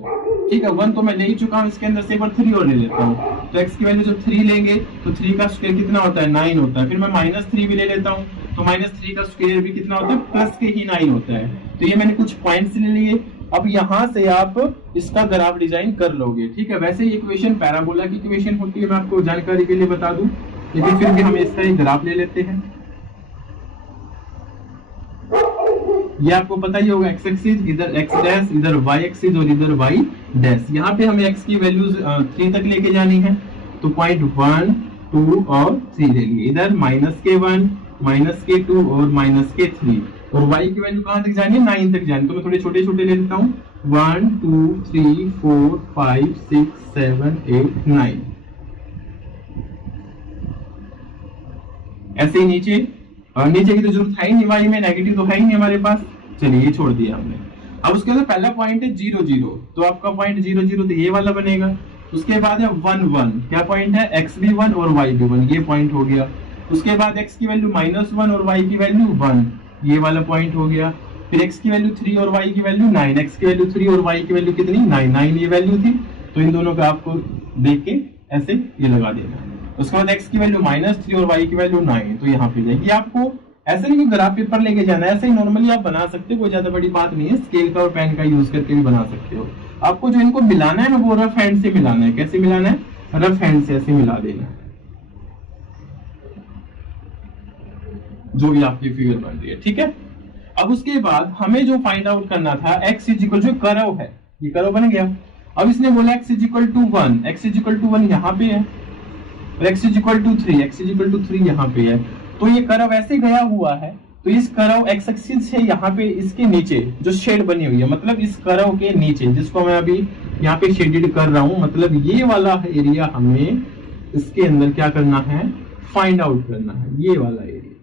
ठीक है। 1 तो मैं ले ही चुका हूँ, इसके अंदर से एक बार 3 और ले लेता हूँ। तो x की वैल्यू जब 3 लेंगे तो 3 का स्क्वायर कितना होता है, 9 होता है। फिर मैं -3 भी ले लेता हूँ, तो -3 का स्क्वायर भी कितना होता है, प्लस के ही 9 होता है। तो ये मैंने कुछ पॉइंट्स ले लिए। अब यहाँ से आप इसका ग्राफ डिजाइन कर लोगे, ठीक है। वैसे ये इक्वेशन पैराबोला की इक्वेशन होती है, मैं आपको जानकारी के लिए बता दूं, लेकिन फिर भी हम इसका एक ग्राफ ले लेते हैं। ये आपको पता ही होगा, x एक्सिस इधर x डैश, इधर y एक्सिस और इधर y डैश। यहाँ पे हमें x की वैल्यूज 3 तक लेके जानी है। तो पॉइंट 1 2 और 3 ले लिए। इधर -k1, -k2 और -k3, और y की वैल्यू कहां तक जानी है, 9 तक जानी। तो मैं थोड़े छोटे छोटे ले लेता हूँ, 1 2 3 4 5 6 7 8 9। ऐसे ही नीचे, और नीचे की तो जरूरत है ही नहीं, y में नेगेटिव तो है ही नहीं हमारे पास, चलिए ये छोड़ दिया हमने। अब उसके बाद पहला पॉइंट है 0 0, तो आपका पॉइंट 0 0 तो ये वाला बनेगा। उसके बाद है 1 1, क्या पॉइंट है, x भी 1 और y भी 1, ये पॉइंट हो गया। उसके बाद x की वैल्यू -1 और y की वैल्यू 1, ये वाला पॉइंट हो गया। फिर x की वैल्यू 3 और y की वैल्यू 9, x की वैल्यू 3 और y की वैल्यू कितनी, 9 9 ये वैल्यू थी। तो इन दोनों का आपको देख के ऐसे ये लगा देना। उसके बाद x की वैल्यू -3 और y की वैल्यू 9, तो यहाँ पे जाएगी। आपको ऐसे नहीं कि ग्राफ पेपर लेके जाना है, ऐसे ही नॉर्मली आप बना सकते हो, कोई ज्यादा बड़ी बात नहीं है। स्केल का और पेन का यूज करके भी बना सकते हो। आपको जो इनको मिलाना है ना, वो रफ हैंड से मिलाना है। कैसे मिलाना है, रफ हैंड से ऐसे मिला देना है, जो भी आपकी फिगर बन रही है, ठीक है। अब उसके बाद हमें जो फाइंड आउट करना था, x इक्वल, जो कर्व है, ये कर्व बन गया। अब इसने बोला x equal to 1, x equal to 1 यहाँ पे है, और x equal to 3, x equal to 3 यहाँ पे है। तो ये कर्व ऐसे गया हुआ है, तो इस कर्व x एक्सिस से यहाँ पे इसके नीचे जो शेड बनी हुई है, मतलब इस कर्व के नीचे, जिसको मैं अभी यहाँ पे शेडेड कर रहा हूँ, मतलब ये वाला एरिया हमें इसके अंदर क्या करना है, फाइंड आउट करना है। ये वाला एरिया,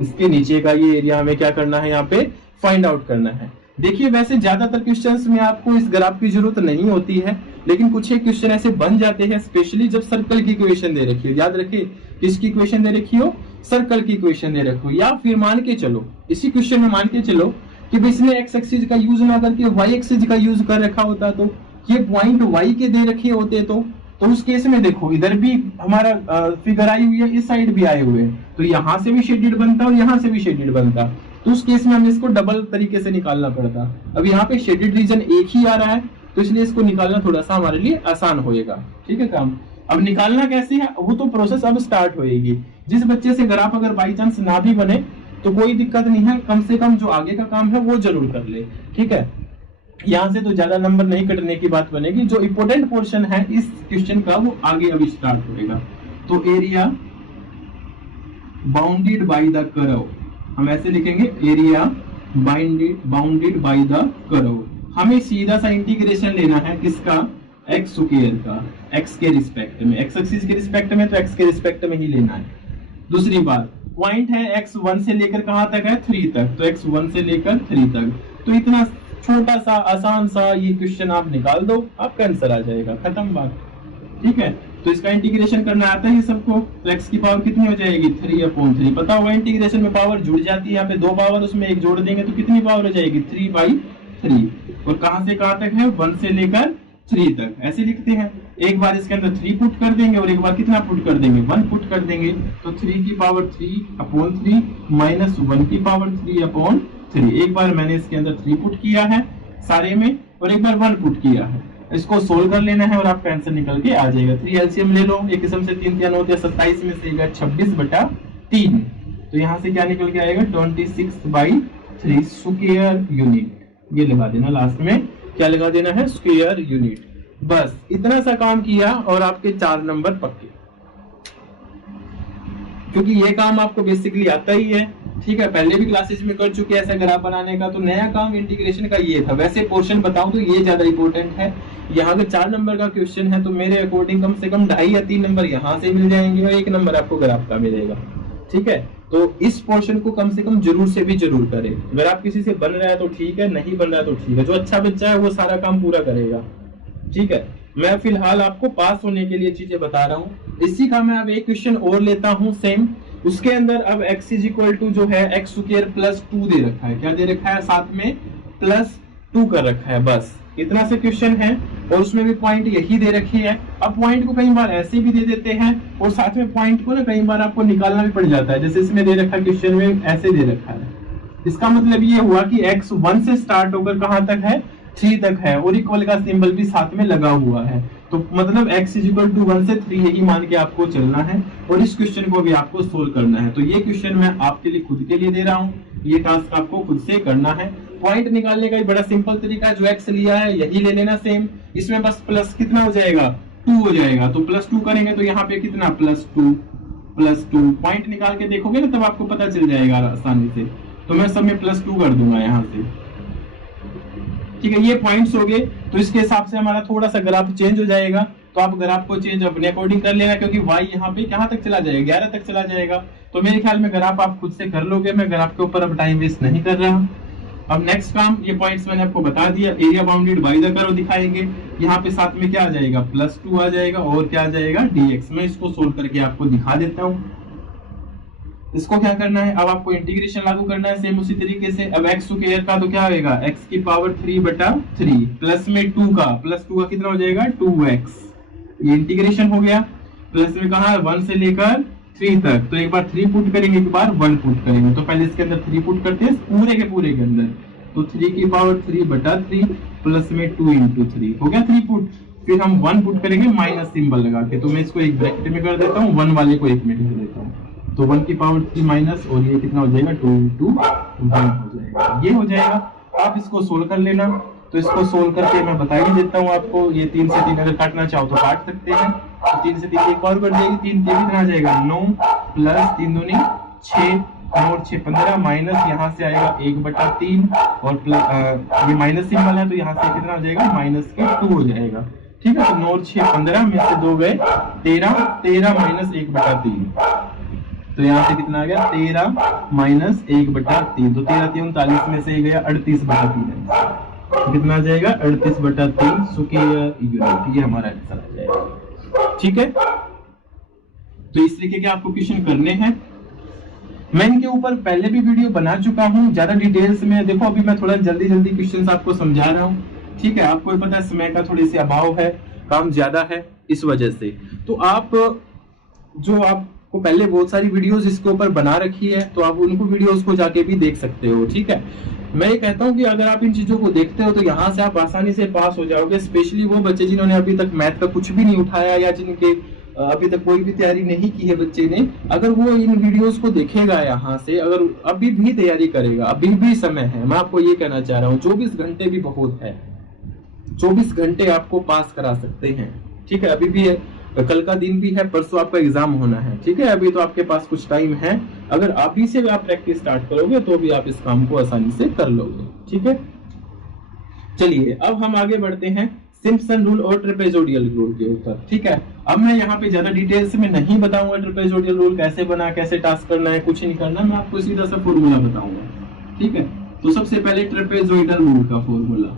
इसके नीचे का ये एरिया हमें क्या करना है, यहाँ पे फाइंड आउट करना है। देखिए वैसे ज्यादातर क्वेश्चंस में आपको इस ग्राफ की जरूरत नहीं होती है, लेकिन कुछ एक क्वेश्चन ऐसे बन जाते हैं, स्पेशली जब सर्कल की इक्वेशन दे रखी हो। याद रखिए, किसकी इक्वेशन दे रखी हो, सर्कल की इक्वेशन दे रखो। या फिर मान के चलो, इसी क्वेश्चन में मान के चलो कि इसने एक्स एक्सिस का यूज ना करके वाई एक्सिस का यूज कर रखा होता, तो ये पॉइंट वाई के दे रखे होते, तो उस केस में देखो इधर भी हमारा फिगर आई हुई है, इस साइड भी आए हुए हैं, तो यहाँ से भी शेडेड बनता और यहाँ से भी शेडेड बनता। तो उस केस में हमें इसको डबल तरीके से निकालना पड़ता। अब यहाँ पे शेडेड रीजन एक ही आ रहा है, तो इसलिए इसको निकालना थोड़ा सा हमारे लिए आसान होएगा, ठीक है काम। अब निकालना कैसे है, वो तो प्रोसेस अब स्टार्ट होएगी। जिस बच्चे से ग्राफ अगर बाई चांस ना भी बने तो कोई दिक्कत नहीं है, कम से कम जो आगे का काम है वो जरूर कर ले, ठीक है। यहाँ से तो ज्यादा नंबर नहीं कटने की बात बनेगी। जो इंपोर्टेंट पोर्शन है इस क्वेश्चन का वो आगे अभी स्टार्ट होएगा। तो area bounded by the curve, हम ऐसे लिखेंगे, area bounded by the curve. हमें सीधा सा इंटीग्रेशन लेना है किसका, एक्स स्क्वायर का, एक्स के रिस्पेक्ट में, एक्स एक्सिस के रिस्पेक्ट में, तो एक्स के रिस्पेक्ट में ही लेना है। दूसरी बात, पॉइंट है एक्स 1 से लेकर कहां तक है, 3 तक, तो एक्स 1 से लेकर 3 तक। तो इतना छोटा सा आसान सा ये क्वेश्चन आप निकाल दो, आपका आंसर आ जाएगा, खत्म बात, ठीक है। तो इसका इंटीग्रेशन करना आता है सबको, तो x की पावर कितनी हो जाएगी, 3/3। पता होगा इंटीग्रेशन में पावर जुड़ जाती है, यहाँ पे 2 पावर उसमें एक जोड़ देंगे तो कितनी पावर हो जाएगी, 3/3। और कहां से कहां तक है, 1 से लेकर 3 तक, ऐसे लिखते हैं। एक बार इसके अंदर 3 पुट कर देंगे और एक बार कितना पुट कर देंगे, 1 पुट कर देंगे, तो 3 की पावर 3/3 माइनस 1 की पावर 3/3। एक बार मैंने इसके अंदर 3 पुट किया है सारे में, और एक बार 1 पुट किया है। इसको सोल्व कर लेना है और आपका आंसर निकल के आ जाएगा। 3 एलसीएम ले लो, एक किस्म से 3 3 होते हैं 27 में से 26/3, तो यहाँ से क्या निकल के आएगा, 26/3 स्क्वायर यूनिट। ये लगा देना लास्ट में, क्या लगा देना है, स्क्वायर यूनिट। बस इतना सा काम किया और आपके 4 नंबर पक्के, क्योंकि ये काम आपको बेसिकली आता ही है, ठीक है। पहले भी क्लासेस में कर चुके हैं ऐसा ग्राफ बनाने का। तो नया काम इंटीग्रेशन का ये था। वैसे पोर्शन बताऊं तो ये ज्यादा इंपॉर्टेंट है। यहाँ के 4 नंबर का क्वेश्चन है, तो मेरे अकॉर्डिंग कम से कम 2.5 या 3 नंबर यहाँ से मिल जाएंगे और 1 नंबर आपको ग्राफ का मिलेगा, ठीक है। तो इस पोर्शन को कम से कम जरूर से भी जरूर करें। अगर आप किसी से बन रहा है तो ठीक है, नहीं बन रहा है तो ठीक है। जो अच्छा बच्चा है वो सारा काम पूरा करेगा, ठीक है। मैं फिलहाल आपको पास होने के लिए चीजें बता रहा हूँ। इसी का मैं अब एक क्वेश्चन और लेता हूँ सेम। उसके अंदर अब x इक्वल टू जो है एक्स स्क्वायर प्लस 2 दे रखा है। क्या दे रखा है, साथ में +2 कर रखा है। बस इतना से क्वेश्चन है और उसमें भी पॉइंट यही दे रखी है। अब पॉइंट को कई बार ऐसे भी दे देते हैं और साथ में पॉइंट को ना कई बार आपको निकालना भी पड़ जाता है। जैसे इसमें दे रखा क्वेश्चन में ऐसे दे रखा है। इसका मतलब ये हुआ कि x 1 से स्टार्ट होकर कहां तक है, 3 तक है, और इक्वल का सिंबल भी साथ में लगा हुआ है। तो मतलब x इक्वल टू 1 से 3 यही मान के आपको चलना है और इस क्वेश्चन को भी आपको सोल्व करना है। तो ये क्वेश्चन मैं आपके लिए खुद के लिए दे रहा हूँ, ये टास्क आपको खुद से करना है। पॉइंट निकालने का एक बड़ा सिंपल तरीका है, जो x लिया है यही ले लेना सेम। इसमें बस प्लस कितना हो जाएगा, 2 हो जाएगा। तो +2 करेंगे तो यहाँ पे कितना +2 पॉइंट निकाल के देखोगे ना तब आपको पता चल जाएगा आसानी से। तो मैं सब में +2 कर दूंगा यहाँ से, ठीक है। ये पॉइंट्स हो गए। तो इसके हिसाब से हमारा थोड़ा सा ग्राफ चेंज हो जाएगा। तो आप ग्राफ को चेंज अपने अकॉर्डिंग कर लेना, क्योंकि y यहाँ पे कहाँ तक चला जाएगा, 11 तक चला जाएगा। तो मेरे ख्याल में ग्राफ आप खुद से कर लोगे, मैं ग्राफ के ऊपर अब टाइम वेस्ट नहीं कर रहा। अब नेक्स्ट काम, ये पॉइंट्स मैंने आपको बता दिया। Area bounded by the curve दिखाएंगे। यहाँ पे साथ में क्या आ जाएगा, +2 आ जाएगा और क्या आ जाएगा, dx। मैं इसको सोल्व करके आपको दिखा देता हूँ। इसको क्या करना है, अब आपको इंटीग्रेशन लागू करना है सेम उसी तरीके से। अब x स्क्वायर का तो क्या आएगा, x की पावर 3/3 प्लस में 2 का, +2 का कितना हो जाएगा 2x। ये इंटीग्रेशन हो गया। प्लस में कहा 1 से लेकर 3 तक। तो एक बार 3 पुट करेंगे, एक बार 1 पुट करेंगे। तो पहले इसके अंदर 3 पुट करते हैं पूरे के अंदर। तो 3 की पावर 3/3 प्लस में 2 × 3 हो गया 3 पुट। फिर हम 1 पुट करेंगे माइनस सिंबल लगा के। तो मैं इसको एक ब्रैकेट में कर देता हूँ, 1 वाले को 1 में कर देता हूँ। तो 1 की पावर 3 माइनस, और ये कितना हो जाएगा 2 × 1 हो जाएगा। ये हो जाएगा। आप इसको सोल्व कर लेना। तो इसको सोल्व करके मैं बता ही देता हूँ आपको। ये 3 से 3 अगर काटना चाहो तो काट सकते हैं। तो 3 से 3 एक और कट जाएगी, 3 कितना आ जाएगा 9 प्लस 3 दूनी 6 और 6 15 माइनस यहाँ से आएगा 1/3 और प्लस ये माइनस सिंबल है तो यहाँ से कितना हो जाएगा -2 हो जाएगा, ठीक है। तो 9 और 6 15 में से 2 गए 13, 13 माइनस 1/3। तो यहाँ से कितना आ गया 13 माइनस 1/3। तो 13 3 39 में से गया 38/3। कितना आ जाएगा 38/3 स्क्वायर यूनिट। ये हमारा आंसर आ जाएगा, ठीक है। तो इस तरीके के आपको क्वेश्चन करने हैं। मैं इनके ऊपर पहले भी वीडियो बना चुका हूं ज्यादा डिटेल्स में। देखो अभी मैं थोड़ा जल्दी जल्दी क्वेश्चंस आपको समझा रहा हूं, ठीक है। आपको पता है समय का थोड़ी सी अभाव है, काम ज्यादा है, इस वजह से। तो आपको पहले बहुत सारी वीडियोस इसके ऊपर बना रखी है, तो आप उनको वीडियोस को जाके भी देख सकते हो, ठीक है। मैं ये कहता हूं कि अगर आप इन चीजों को देखते हो तो यहाँ से आप आसानी से पास हो जाओगे। स्पेशली वो बच्चे जिन्होंने अभी तक मैथ का कुछ भी नहीं उठाया या जिनके अभी तक कोई भी तैयारी नहीं की है बच्चे ने, अगर वो इन वीडियोस को देखेगा यहाँ से, अगर अभी भी तैयारी करेगा, अभी भी समय है। मैं आपको ये कहना चाह रहा हूँ 24 घंटे भी बहुत है, 24 घंटे आपको पास करा सकते हैं, ठीक है। अभी भी है, कल का दिन भी है, परसों आपका एग्जाम होना है, ठीक है। अभी तो आपके पास कुछ टाइम है। अगर अभी से आप प्रैक्टिस स्टार्ट करोगे तो भी आप इस काम को आसानी से कर लोगे, ठीक है। चलिए अब हम आगे बढ़ते हैं सिम्पसन रूल और ट्रेपेजोइडल रूल के ऊपर, ठीक है। अब मैं यहाँ पे ज्यादा डिटेल्स में नहीं बताऊंगा ट्रेपेजोइडल रूल कैसे बना, कैसे टास्क करना है, कुछ नहीं करना। मैं आपको सीधा सा फॉर्मूला बताऊंगा, ठीक है। तो सबसे पहले ट्रेपेजोइडल रूल का फॉर्मूला,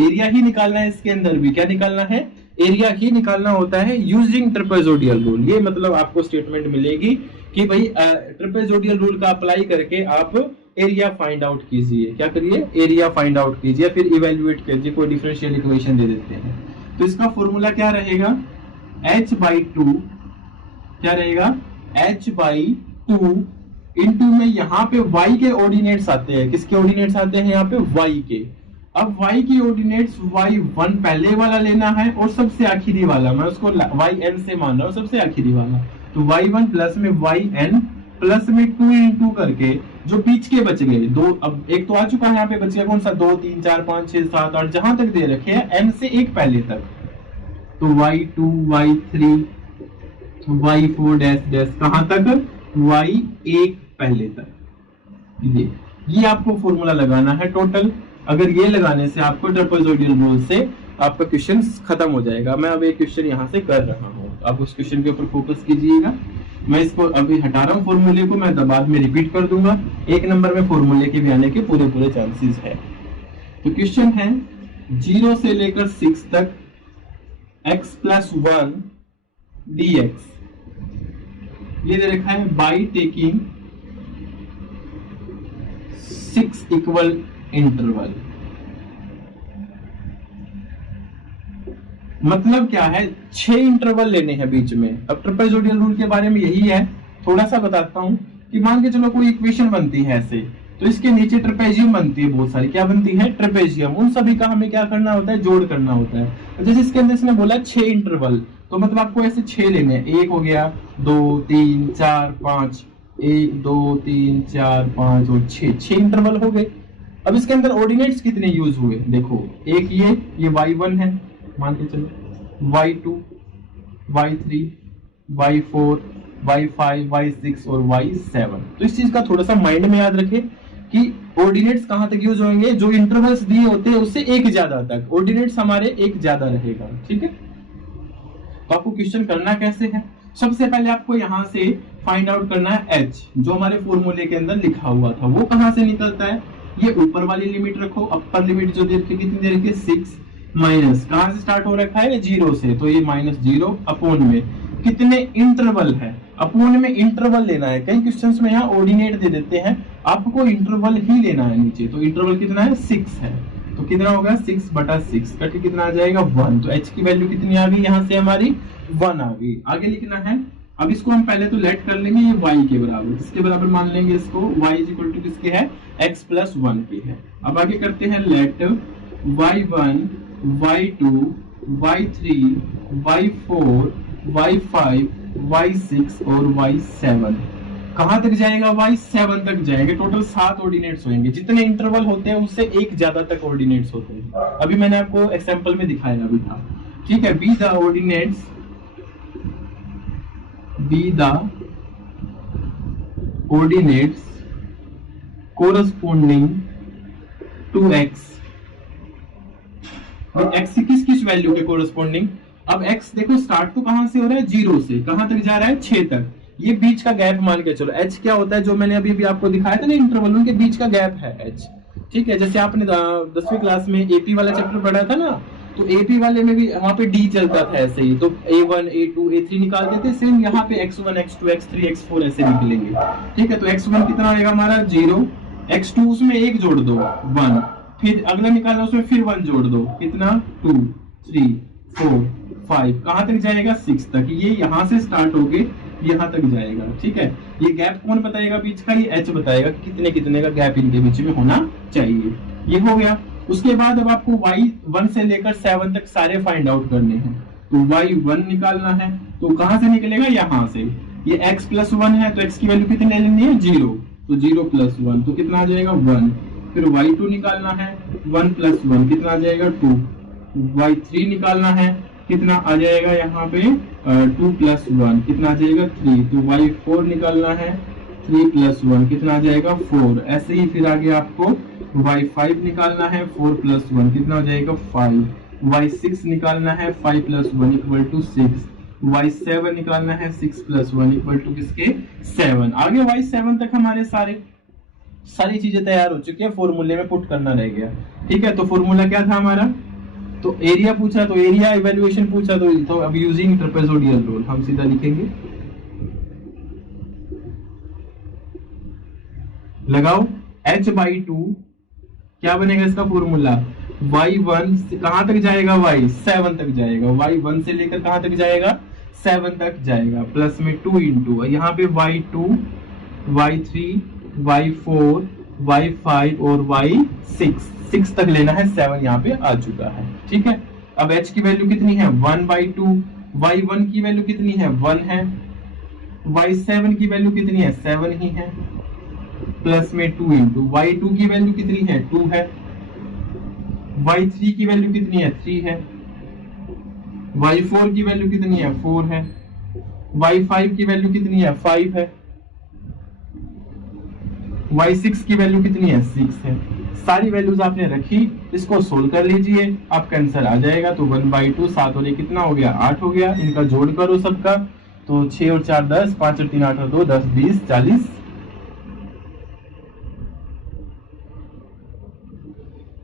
एरिया ही निकालना है। इसके अंदर भी क्या निकालना है, एरिया ही निकालना होता है यूजिंग ट्रेपेजोइडल रूल। ये मतलब आपको स्टेटमेंट मिलेगी कि भाई ट्रेपेजोइडल रूल का अप्लाई करके आप एरिया फाइंड आउट कीजिए। क्या करिए, एरिया फाइंड आउट कीजिए, फिर इवेल्युएट कीजिए, कोई डिफरेंशियल इक्वेशन दे देते हैं। तो इसका फॉर्मूला क्या रहेगा, h/2 क्या रहेगा, h/2 इंटू में यहाँ पे y के ऑर्डिनेट्स आते हैं। किसके ऑर्डिनेट्स आते हैं यहाँ पे, y के। अब y की ऑर्डिनेट्स y1 पहले वाला लेना है और सबसे आखिरी वाला, मैं उसको yn से मान रहा हूँ, सबसे आखिरी वाला। तो y1 प्लस में yn प्लस में 2 × करके जो बीच के बच गए दो, अब एक तो आ चुका है यहाँ पे, बच गया कौन सा, 2 3 4 5 6 7 8 जहां तक दे रखे हैं n से एक पहले तक। तो y2 y3 y4 dash dash कहां तक, y1 पहले तक। ये आपको फॉर्मूला लगाना है टोटल। अगर ये लगाने से आपको ट्रेपेजोइडल रूल से आपका क्वेश्चन खत्म हो जाएगा। मैं अब एक क्वेश्चन यहाँ से कर रहा हूँ, आप उस क्वेश्चन के ऊपर फोकस कीजिएगा। मैं इसको अभी हटा रहा हूँ फॉर्मूले को, मैं बाद में रिपीट कर दूंगा। 1 नंबर में फॉर्मूले के भी आने के पूरे चांसेस है। तो क्वेश्चन है 0 से लेकर 6 तक x+1 dx ये दे रखा है बाई टेकिंग 6 इक्वल इंटरवल। मतलब क्या है, 6 इंटरवल लेने हैं बीच में। अब ट्रेपेजोइडल रूल के बारे में यही है, थोड़ा सा बताता हूं कि मान के चलो कोई इक्वेशन बनती है ऐसे, तो इसके नीचे ट्रेपेजियम बनती है बहुत सारी। क्या बनती है, ट्रेपेजियम। उन सभी का हमें क्या करना होता है, जोड़ करना होता है। तो जैसे इसके अंदर इसने बोला 6 इंटरवल, तो मतलब आपको ऐसे 6 लेने हैं। 1 हो गया, 2 3 4 5, 1 2 3 4 5 और 6 इंटरवल हो गए। अब इसके अंदर ऑर्डिनेट्स कितने यूज हुए देखो, एक ये y1 है मान के चलो, y2, y3, y4, y5, y6 और y7। तो इस चीज का थोड़ा सा माइंड में याद रखें कि ऑर्डिनेट्स कहां तक यूज होंगे, जो इंटरवल्स दिए होते हैं उससे एक ज्यादा तक ऑर्डिनेट्स हमारे एक ज्यादा रहेगा। ठीक है, तो आपको क्वेश्चन करना कैसे है, सबसे पहले आपको यहां से फाइंड आउट करना है h, जो हमारे फॉर्मूले के अंदर लिखा हुआ था वो कहां से निकलता है। ये ऊपर वाली लिमिट रखो, अपर लिमिट जो दे रखी कितनी दे रखी है 6, माइनस कहां से स्टार्ट हो रखा है 0 से, तो ये -0 अपॉन में कितने इंटरवल है, अपॉन में इंटरवल लेना है। कई क्वेश्चंस में यहाँ ऑर्डिनेट दे देते हैं, आपको इंटरवल ही लेना है नीचे, तो इंटरवल कितना है 6 है, तो कितना होगा 6/6 कट कितना आ जाएगा 1। तो h की वैल्यू कितनी आ गई यहाँ से हमारी 1 आ गई। आगे लिखना है, अब इसको हम पहले तो लेट कर लेंगे, ये y के बराबर, किसके बराबर मान लेंगे इसको, y इक्वल टू किसके है x + 1 के है। अब आगे करते हैं late y1, y2, y3, y4, y5, y6 और y7 कहां तक जाएगा, y7 तक जाएंगे। टोटल 7 ऑर्डिनेट्स होंगे, जितने इंटरवल होते हैं उससे एक ज्यादा तक ऑर्डिनेट्स होते हैं। अभी मैंने आपको एग्जांपल में दिखाया अभी था। ठीक है, be the ordinates, be the ordinates corresponding to x, x किस किस वैल्यू के कोरस्पोंडिंग। अब x देखो स्टार्ट तो कहां से हो रहा है 0 से, कहां तक जा रहा है 6 तक, ये बीच का गैप मान के चलो। h क्या होता है, जो मैंने अभी भी आपको दिखाया था ना इंटरवल, उनके बीच का गैप है h। ठीक है, जैसे आपने 10वीं क्लास में एपी वाला चैप्टर पढ़ा था ना, तो एपी वाले में भी वहां पे d चलता था ऐसे ही, तो a1, a2, a3 निकालते थे, सेम यहाँ पे x1, x2, x3, x4 ऐसे निकलेंगे। ठीक है, तो x1 कितना आएगा हमारा 0, x2 उसमें 1 जोड़ दो 1, फिर अगला निकालना उसमें फिर 1 जोड़ दो, कितना 2, 3, 4, 5, कहां तक जाएगा 6 तक। ये यहां से स्टार्ट होके यहां तक जाएगा। ठीक है, ये गैप कौन बताएगा बीच का, ये h बताएगा कि कितने कितने का गैप इनके बीच में होना चाहिए। ये हो गया। उसके बाद अब आपको y1 से लेकर 7 तक सारे फाइंड आउट करने हैं, तो y1 निकालना है, तो कहां से निकलेगा यहां से, ये x + 1 है, तो x की वैल्यू कितनी लेनी है 0, तो 0 + 1 तो कितना आ जाएगा 1। फिर y2 निकालना है, 1 + 1 कितना आ जाएगा 2। y3 निकालना है, कितना आ जाएगा यहाँ पे 2 + 1 कितना आ जाएगा 3। तो y4 निकालना है, 3 + 1 कितना आ जाएगा 4। ऐसे ही फिर आगे आपको y5 निकालना है, 4 + 1 कितना हो जाएगा 5। y6 निकालना है, 5 + 1 = 6। y7 निकालना है, 6 + 1 = किसके 7। आगे y7 तक हमारे सारी चीजें तैयार हो चुकी है, फॉर्मूले में पुट करना रह गया। ठीक है, तो फॉर्मूला क्या था हमारा, तो एरिया पूछा, तो एरिया इवैल्यूएशन पूछा, तो अब यूजिंग ट्रेपेजोइडल रूल हम सीधा लिखेंगे, लगाओ h/2 क्या बनेगा इसका फॉर्मूला, y1 से कहां तक जाएगा y7 तक जाएगा, y1 से लेकर कहां तक जाएगा 7 तक जाएगा, प्लस में 2 इंटू यहाँ पे y2, y3, y4, y5 और y6 तक लेना है, 7 यहाँ पे आ चुका है। ठीक है, अब h की वैल्यू कितनी है 1/2, y1 की वैल्यू कितनी है 1 है, y7 की वैल्यू कितनी है 7 ही है, प्लस में 2 इंटू y2 की वैल्यू कितनी है 2 है, y3 की वैल्यू कितनी है 3 है, y4 की वैल्यू कितनी है 4 है, y5 की वैल्यू कितनी है 5 है, y6 की वैल्यू कितनी है 6 है। सारी वैल्यूज आपने रखी, इसको सोल्व कर लीजिए, आपका आंसर आ जाएगा। तो 1/2 7 और 1 कितना हो गया 8 हो गया, इनका जोड़ करो सबका, तो 6 और 4 10, 5 और 3 8 और 2 10 20 40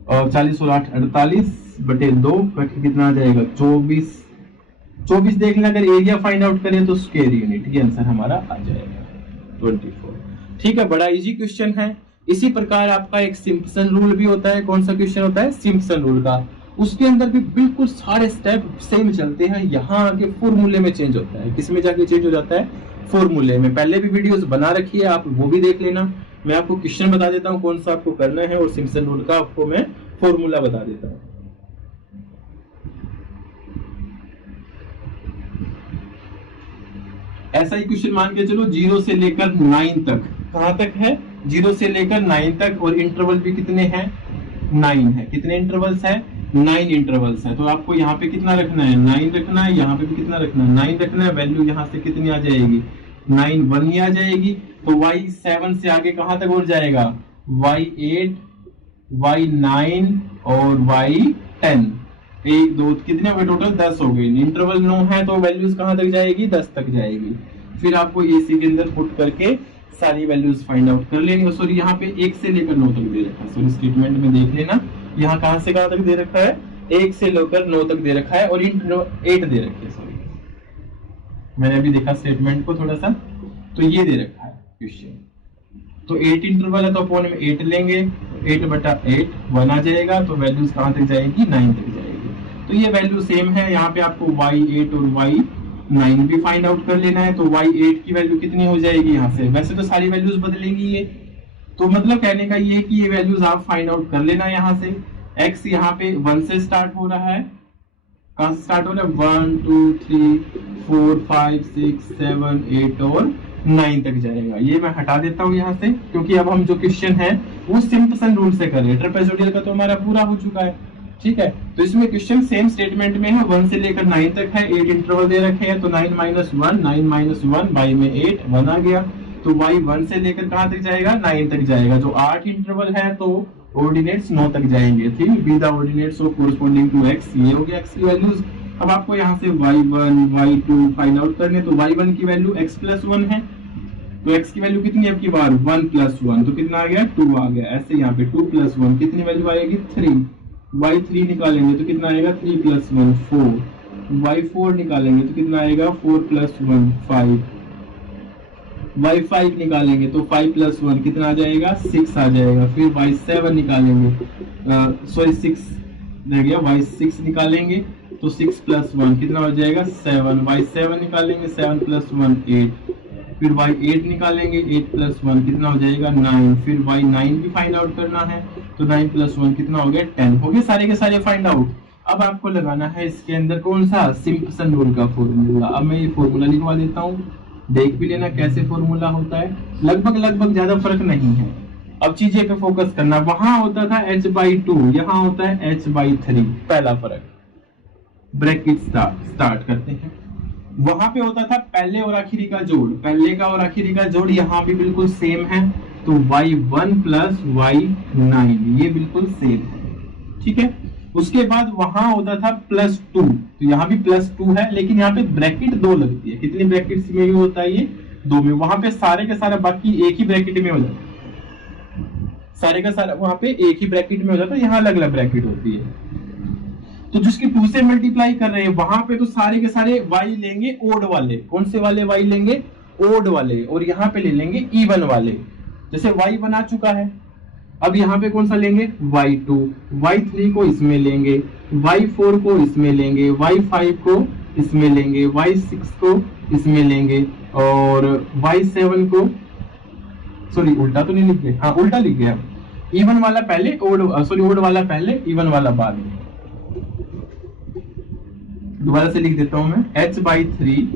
और 40 और 8 48/2 कितना आ जाएगा 24 देख लें। अगर एरिया फाइंड आउट करें तो स्क्वायर यूनिट, ये आंसर हमारा आ जाएगा 24। ठीक है, बड़ा इजी क्वेश्चन है। इसी प्रकार आपका एक सिम्पसन रूल भी होता है। कौन सा क्वेश्चन होता है सिम्पसन रूल का, उसके अंदर भी बिल्कुल सारे स्टेप सेम चलते हैं, यहाँ आके फॉर्मूले में चेंज होता है। किसमें जाके चेंज हो जाता है फॉर्मूले में। पहले भी वीडियोस बना रखी है, आप वो भी देख लेना। मैं आपको क्वेश्चन बता देता हूँ कौन सा आपको करना है, और सिम्पसन रूल का आपको मैं फॉर्मूला बता देता हूँ। ऐसा ही क्वेश्चन मान के चलो 0 से लेकर 9 तक, कहां तक है 0 से लेकर 9 तक, और इंटरवल भी कितने हैं 9 है। कितने इंटरवल्स है 9 इंटरवल्स है, तो आपको यहाँ पे कितना रखना है, 9 रखना है, यहाँ पे भी कितना रखना है, 9 रखना है। वैल्यू यहाँ से कितनी आ जाएगी, 9 1 ही आ जाएगी। तो y7 से आगे कहाँ तक और जाएगा, y8, y9 और y10। एक दो कितने हो गए टोटल, 10 हो गए। इंटरवल 9 है तो वैल्यूज कहाँ तक जाएगी, 10 तक जाएगी। फिर आपको इसी के अंदर पुट करके सारी वैल्यूज फाइंड आउट कर लेंगे। सॉरी यहाँ पे 1 से लेकर 9 तक दे रखा है, सॉरी स्टेटमेंट में देख लेना, यहाँ कहाँ से कहाँ तक दे रखा है, 1 से लेकर 9 तक दे रखा है और 8 दे रखी है। सॉरी मैंने अभी देखा स्टेटमेंट को थोड़ा सा, तो ये दे रखा है क्वेश्चन। तो 8 इंटरवल है तो अपन में 8 लेंगे, 8/8 1 आ जाएगा। तो वैल्यूज कहाँ तक जाएगी, 9 तक जाएगी। तो ये वैल्यू सेम है, यहाँ पे आपको y8 और y9 भी फाइंड आउट कर लेना है। तो y8 की वैल्यू कितनी हो जाएगी यहाँ से, वैसे तो सारी वैल्यूज बदलेंगी ये, तो मतलब कहने का ये कि ये वैल्यूज आप फाइंड आउट कर लेना यहाँ से। x यहाँ पे 1 से स्टार्ट हो रहा है, कहां से स्टार्ट हो रहा है, 1 2 3 4 5 6 7 8 और 9 तक जाएगा। ये मैं हटा देता हूँ यहाँ से, क्योंकि अब हम जो क्वेश्चन है वो सिम्पसन रूल से कर रहे हैं। ट्रेपेजोइडल का तो हमारा पूरा हो चुका है, ठीक है। तो इसमें क्वेश्चन सेम स्टेटमेंट में है, 1 से लेकर 9 तक है, 8 इंटरवल दे रखे हैं। तो 9 - 1 9 - 1 y में 8 1 आ गया। तो y 1 से लेकर कहां तक जाएगा, 9 तक जाएगा। जो 8 इंटरवल है तो ऑर्डिनेट्स 9 तक जाएंगे, ठीक। Be the ordinates of corresponding to x, ये हो गया x की वैल्यूज। अब आपको यहाँ से y1 y2 फाइंड आउट करने, तो y1 की वैल्यू x + 1 है, तो x की वैल्यू कितनी है आपकी बार, 1 + 1, तो कितना आ गया, 2 आ गया। ऐसे यहाँ पे 2 + 1 कितनी वैल्यू आएगी, 3। y3 निकालेंगे तो कितना आएगा, 3 + 1 4। y4 निकालेंगे तो कितना आएगा, 4 + 1 5। y5 निकालेंगे तो 5 + 1 कितना आ जाएगा, 6 आ जाएगा। फिर y7 निकालेंगे, सॉरी 6 रह गया, y6 निकालेंगे तो 6 + 1 कितना हो जाएगा, 7। y7 निकालेंगे, 7 + 1 8। फिर y8 निकालेंगे, 8 + 1 कितना हो जाएगा, 9। फिर y9 भी फाइंड आउट करना है, तो 9 + 1 कितना हो गया, 10 हो गए सारे के सारे फाइंड आउट। अब आपको लगाना है इसके अंदर कौन सा, सिम्पसन रूल का फॉर्मूला। अब मैं ये फॉर्मूला लिखवा देता हूँ, देख भी लेना कैसे फॉर्मूला होता है। लगभग ज्यादा फर्क नहीं है। अब चीजें पे फोकस करना, वहां होता था h/2, यहाँ होता है h/3। पहला फर्क, ब्रैकेट स्टार्ट करते हैं। वहां पे होता था पहले और आखिरी का जोड़, पहले का और आखिरी का जोड़ यहाँ भी बिल्कुल सेम है। तो y1 + y9 ये बिल्कुल सेम है, ठीक है। उसके बाद वहां होता था +2, तो यहाँ भी +2 है, लेकिन यहाँ पे ब्रैकेट 2 लगती है। कितनी ब्रैकेट्स में होता है ये, 2 में। वहां पे सारे का सारा बाकी एक ही ब्रैकेट में हो जाता है, सारे का सारा वहां पे एक ही ब्रैकेट में हो जाता है, यहाँ अलग अलग ब्रैकेट होती है। तो जिसके 2 से मल्टीप्लाई कर रहे हैं वहां पे तो सारे के सारे y लेंगे ओड वाले। कौन से वाले y लेंगे, ओड वाले। और यहाँ पे ले लेंगे इवन वाले। जैसे y बना चुका है, अब यहाँ पे कौन सा लेंगे, y2, y3 को इसमें लेंगे, y4 को इसमें लेंगे, y5 को इसमें लेंगे, y6 को इसमें लेंगे और y7 को, सॉरी उल्टा तो नहीं लिख गए, हाँ उल्टा लिख गया। इवन वाला पहले, ओड वाला पहले, इवन वाला बाद में। दोबारा से लिख देता हूं मैं, h/3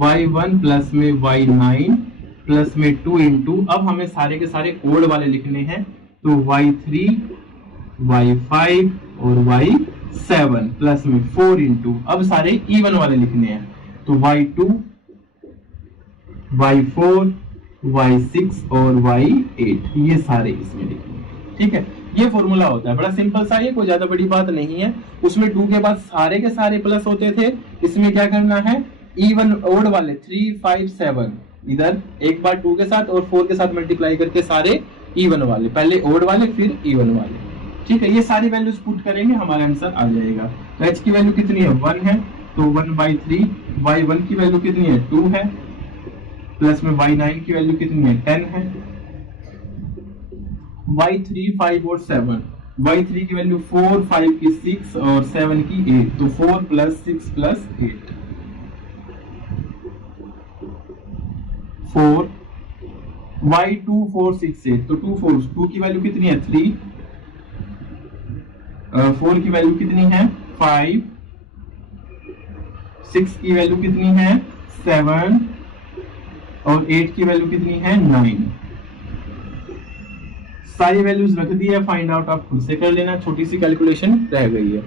y1 प्लस में y9 प्लस में 2 इंटू, अब हमें सारे के सारे ओड वाले लिखने हैं, तो y3 y5 और y7 प्लस में 4 इंटू, अब सारे इवन वाले लिखने हैं, तो y2 y4 y6 और y8 ये सारे इसमें लिखने हैं, ठीक है। ये फॉर्मूला होता है, बड़ा सिंपल सा, ये कोई ज्यादा बड़ी बात नहीं है। उसमें 2 के बाद सारे के सारे प्लस होते थे, इसमें क्या करना है, इवन ओड वाले 3 5 7 इधर एक बार 2 के साथ और 4 के साथ मल्टीप्लाई करके सारे इवन वाले, पहले ओड वाले फिर इवन वाले, ठीक है। ये सारी वैल्यूज पुट करेंगे, हमारा आंसर आ जाएगा। तो h की वैल्यू कितनी है, 1 है, तो 1/3। y1 की वैल्यू कितनी है, 2 है, प्लस में y9 की वैल्यू कितनी है, 10 है, y3 5 और 7, y3 की वैल्यू 4, 5 की 6 और 7 की 8, तो 4 + 6 + 8 4, y2 4 6 8, तो 2 4, 2 की वैल्यू कितनी है, 3, 4 की वैल्यू कितनी है, 5, 6 की वैल्यू कितनी है, 7 और 8 की वैल्यू कितनी है, 9। सारी वैल्यूज रख दी है, फाइंड आउट आप खुद से कर लेना, छोटी सी कैलकुलेशन रह गई है।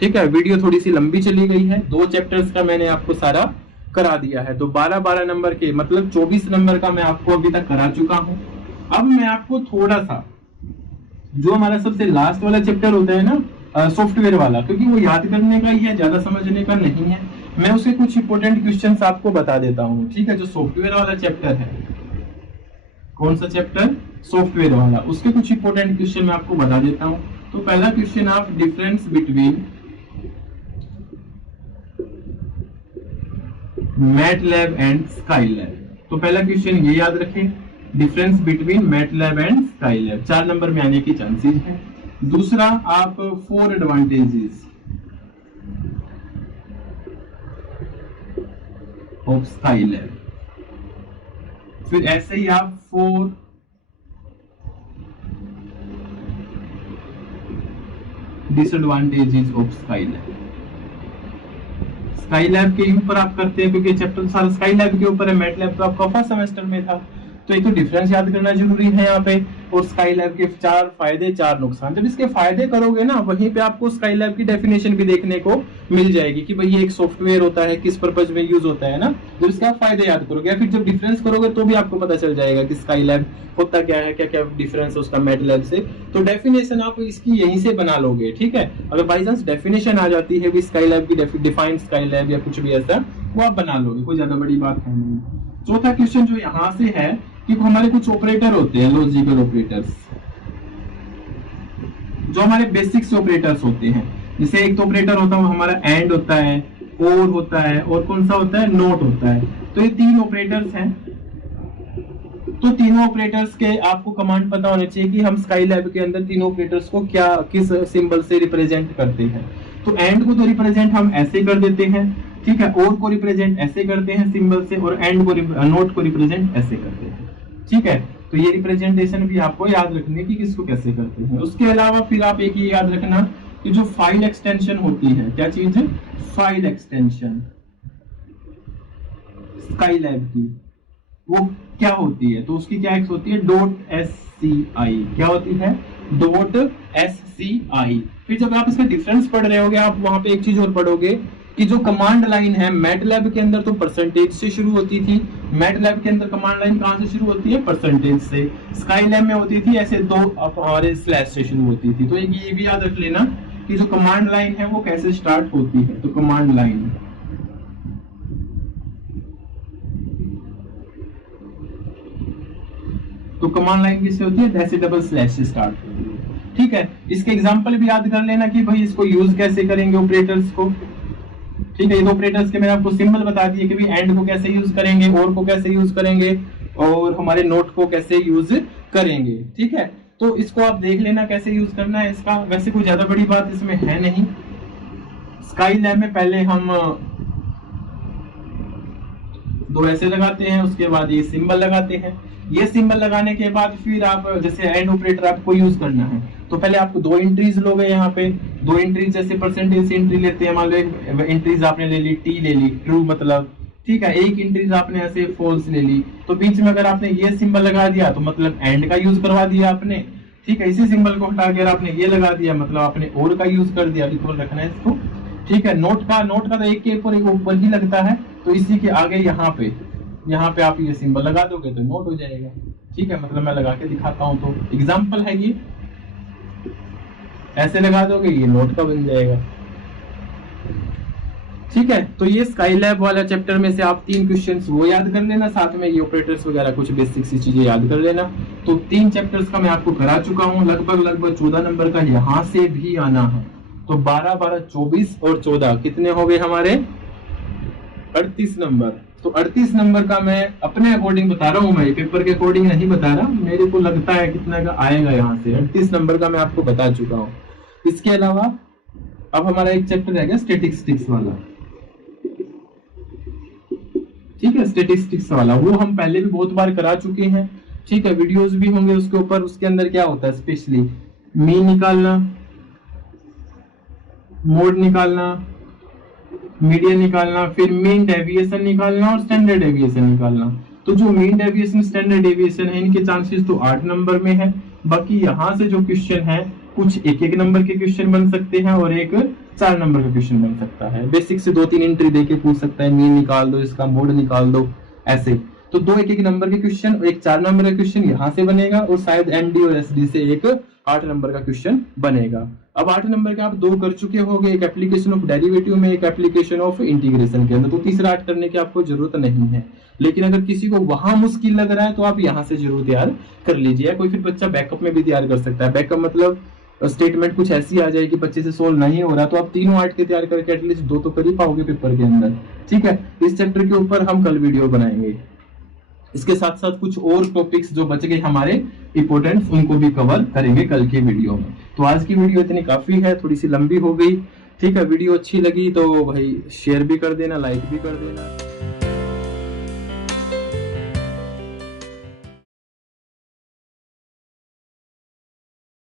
ठीक है, वीडियो थोड़ी सी लंबी चली गई है, 2 चैप्टर्स का मैंने आपको सारा करा दिया है, तो 12-12 नंबर के मतलब 24 नंबर का मैं आपको अभी तक करा चुका हूं। अब मैं आपको थोड़ा सा जो हमारा सबसे लास्ट वाला चैप्टर होता है ना सॉफ्टवेयर वाला, क्योंकि वो याद करने का ही है, ज्यादा समझने का नहीं है, मैं उसके कुछ इंपोर्टेंट क्वेश्चंस आपको बता देता हूँ। ठीक है, जो सॉफ्टवेयर वाला चैप्टर है, कौन सा चैप्टर, सॉफ्टवेयर वाला, उसके कुछ इंपोर्टेंट क्वेश्चन मैं आपको बता देता हूँ। तो पहला क्वेश्चन आप difference between MATLAB and Skylab, तो पहला क्वेश्चन ये याद रखें, difference between MATLAB and Skylab, 4 number में आने की चांसेस है। दूसरा आप 4 एडवांटेजेस ऑफ स्काईलैब, फिर ऐसे ही आप 4 डिसएडवांटेजेस ऑफ स्काईलैब। स्काईलैब के ऊपर आप करते हैं क्योंकि चैप्टर सारा स्काईलैब के ऊपर है, मैटलैब तो आपका फर्स्ट सेमेस्टर में था, तो एक तो डिफरेंस याद करना जरूरी है यहाँ पे, और स्काईलैब के 4 फायदे 4 नुकसान। जब इसके फायदे करोगे ना, वहीं पे आपको स्काईलैब की डेफिनेशन भी देखने को मिल जाएगी कि भाई ये एक सॉफ्टवेयर होता है, किस पर्पज में यूज होता है ना, जब इसके आप फायदे याद करोगे, फिर जब डिफरेंस करोगे तो भी आपको पता चल जाएगा कि स्काईलैब होता क्या है, क्या क्या डिफरेंस है उसका मैटलैब से। तो डेफिनेशन आप इसकी यहीं से बना लोगे। ठीक है, अगर बाई चांस डेफिनेशन आ जाती है भी स्काईलैब की, डिफाइंड स्काईलैब या कुछ भी ऐसा, वो आप बना लोगे, कोई ज्यादा बड़ी बात है नहीं। चौथा क्वेश्चन जो यहाँ से है कि हमारे कुछ ऑपरेटर होते हैं, लॉजिकल ऑपरेटर्स, जो हमारे बेसिक्स ऑपरेटर्स होते हैं, जैसे एक तो ऑपरेटर होता है हमारा एंड होता है, और होता है, और कौन सा होता है, नोट होता है। तो ये 3 ऑपरेटर्स हैं, तो तीनों ऑपरेटर्स के आपको कमांड पता होने चाहिए कि हम स्काईलैब के अंदर तीनों ऑपरेटर्स को क्या किस सिंबल से रिप्रेजेंट करते हैं। तो एंड को तो रिप्रेजेंट हम ऐसे कर देते हैं, ठीक है, और को रिप्रेजेंट ऐसे करते हैं सिंबल से, और एंड को नोट को रिप्रेजेंट ऐसे करते हैं। ठीक है, तो ये रिप्रेजेंटेशन भी आपको याद रखनी है कि किसको कैसे करते हैं। उसके अलावा फिर आप एक ही याद रखना कि जो फाइल एक्सटेंशन होती है, क्या चीज है, फाइल एक्सटेंशन स्काईलैब की, वो क्या होती है, तो उसकी क्या होती है, .sci, क्या होती है, .sci। फिर जब आप इसका डिफरेंस पढ़ रहे होगे, आप वहां पे एक चीज और पढ़ोगे कि जो कमांड लाइन है मैटलैब के अंदर तो परसेंटेज से शुरू होती थी, मैटलैब के अंदर कमांड लाइन कहां से शुरू होती है, परसेंटेज से, स्काईलैब में होती थी ऐसे 2 हमारे स्लैश से शुरू होती थी। तो ये भी याद रख लेना कि जो कमांड लाइन है वो कैसे स्टार्ट होती है। तो कमांड लाइन किससे होती है, ऐसे डबल स्लैश से स्टार्ट होती है। ठीक है, इसके एग्जांपल भी याद कर लेना कि भाई इसको यूज कैसे करेंगे ऑपरेटर्स को। ठीक है, ये ऑपरेटर्स के मैंने आपको सिंबल बता दिए कि भाई एंड को कैसे यूज करेंगे, और को कैसे यूज करेंगे, और हमारे नोट को कैसे यूज करेंगे। ठीक है, तो इसको आप देख लेना कैसे यूज करना है इसका, वैसे कोई ज्यादा बड़ी बात इसमें है नहीं। स्काईलैब में पहले हम 2 ऐसे लगाते हैं, उसके बाद ये सिंबल लगाते हैं, ये सिंबल लगाने के बाद फिर आप जैसे एंड ऑपरेटर आपको यूज करना है, तो पहले आपको 2 एंट्रीज लोगे, यहाँ पे 2 एंट्रीज जैसे परसेंटेज से एंट्री लेते हैं, मान लो एंट्रीज आपने ले ली, टी ले ली, ट्रू मतलब, ठीक है, एक एंट्रीज आपने ऐसे फॉल्स ले ली, तो बीच में अगर आपने ये सिंबल लगा दिया तो मतलब एंड का यूज करवा दिया आपने। ठीक है, इसी सिंबल को हटाकर आपने ये लगा दिया, मतलब आपने और का यूज कर दिया, इक्वल रखना है इसको। ठीक है, नोट का तो एक के ऊपर ही लगता है, तो इसी के आगे यहाँ पे आप ये सिंबल लगा दोगे तो नोट हो जाएगा। ठीक है, मतलब मैं लगा के दिखाता हूं, तो एग्जांपल है ये, ऐसे लगा दोगे ये नोट का बन जाएगा। ठीक है, तो ये स्काईलैब वाला चैप्टर में से आप 3 क्वेश्चंस वो याद कर लेना, साथ में ये ऑपरेटर्स वगैरह कुछ बेसिक सी चीजें याद कर लेना। तो 3 चैप्टर्स का मैं आपको करा चुका हूँ, लगभग 14 नंबर का यहाँ से भी आना है, तो 12, 24 और 14 कितने हो गए हमारे, 38 नंबर। तो 38 नंबर का मैं अपने अकॉर्डिंग बता रहा हूँ, मैं पेपर के अकॉर्डिंग नहीं बता रहा, मेरे को लगता है कितना का आएगा यहाँ से, 38 नंबर का मैं आपको बता चुका हूँ। इसके अलावा अब हमारा एक चैप्टर रह गया स्टैटिस्टिक्स वाला। ठीक है, स्टैटिस्टिक्स वाला वो हम पहले भी बहुत बार करा चुके हैं। ठीक है, वीडियोस भी होंगे उसके ऊपर। उसके अंदर क्या होता है, स्पेशली मीन निकालना, मोड निकालना, मीडियन निकालना, फिर मीन डेविएशन निकालना और स्टैंडर्ड डेविएशन निकालना। तो जो मीन डेविएशन स्टैंडर्ड डेविएशन है, इनके चांसेस तो 8 नंबर में है, बाकी यहाँ से जो क्वेश्चन है कुछ एक एक नंबर के क्वेश्चन बन सकते हैं और एक 4 नंबर का क्वेश्चन बन सकता है। बेसिक से 2-3 एंट्री देके पूछ सकता है, मीन निकाल दो, इसका मोड निकाल दो, ऐसे। तो 2 एक-एक नंबर के क्वेश्चन और एक 4 नंबर का क्वेश्चन यहाँ से बनेगा और शायद एमडी और एसडी से एक 8 नंबर का क्वेश्चन बनेगा। अब 8 नंबर के आप 2 कर चुके होंगे, एक एप्लीकेशन ऑफ डेरिवेटिव में, एक एप्लीकेशन ऑफ इंटीग्रेशन के अंदर, तो तीसरा 8 करने की आपको जरूरत नहीं है। लेकिन अगर किसी को वहां मुश्किल लग रहा है तो आप यहाँ से जरूर तैयार कर लीजिए। कोई फिर बच्चा बैकअप में भी तैयार कर सकता है। बैकअप मतलब स्टेटमेंट कुछ ऐसी आ जाएगी बच्चे से सोल्व नहीं हो रहा, तो आप तीनों 8 के तैयार करके एटलीस्ट 2 तो कर ही पाओगे पेपर के अंदर। ठीक है, इस चैप्टर के ऊपर हम कल वीडियो बनाएंगे। इसके साथ साथ कुछ और टॉपिक्स जो बच गए हमारे इंपोर्टेंट, उनको भी कवर करेंगे कल की वीडियो में। तो आज की वीडियो इतनी काफी है, थोड़ी सी लंबी हो गई। ठीक है, वीडियो अच्छी लगी तो भाई शेयर भी कर देना, लाइक भी कर देना।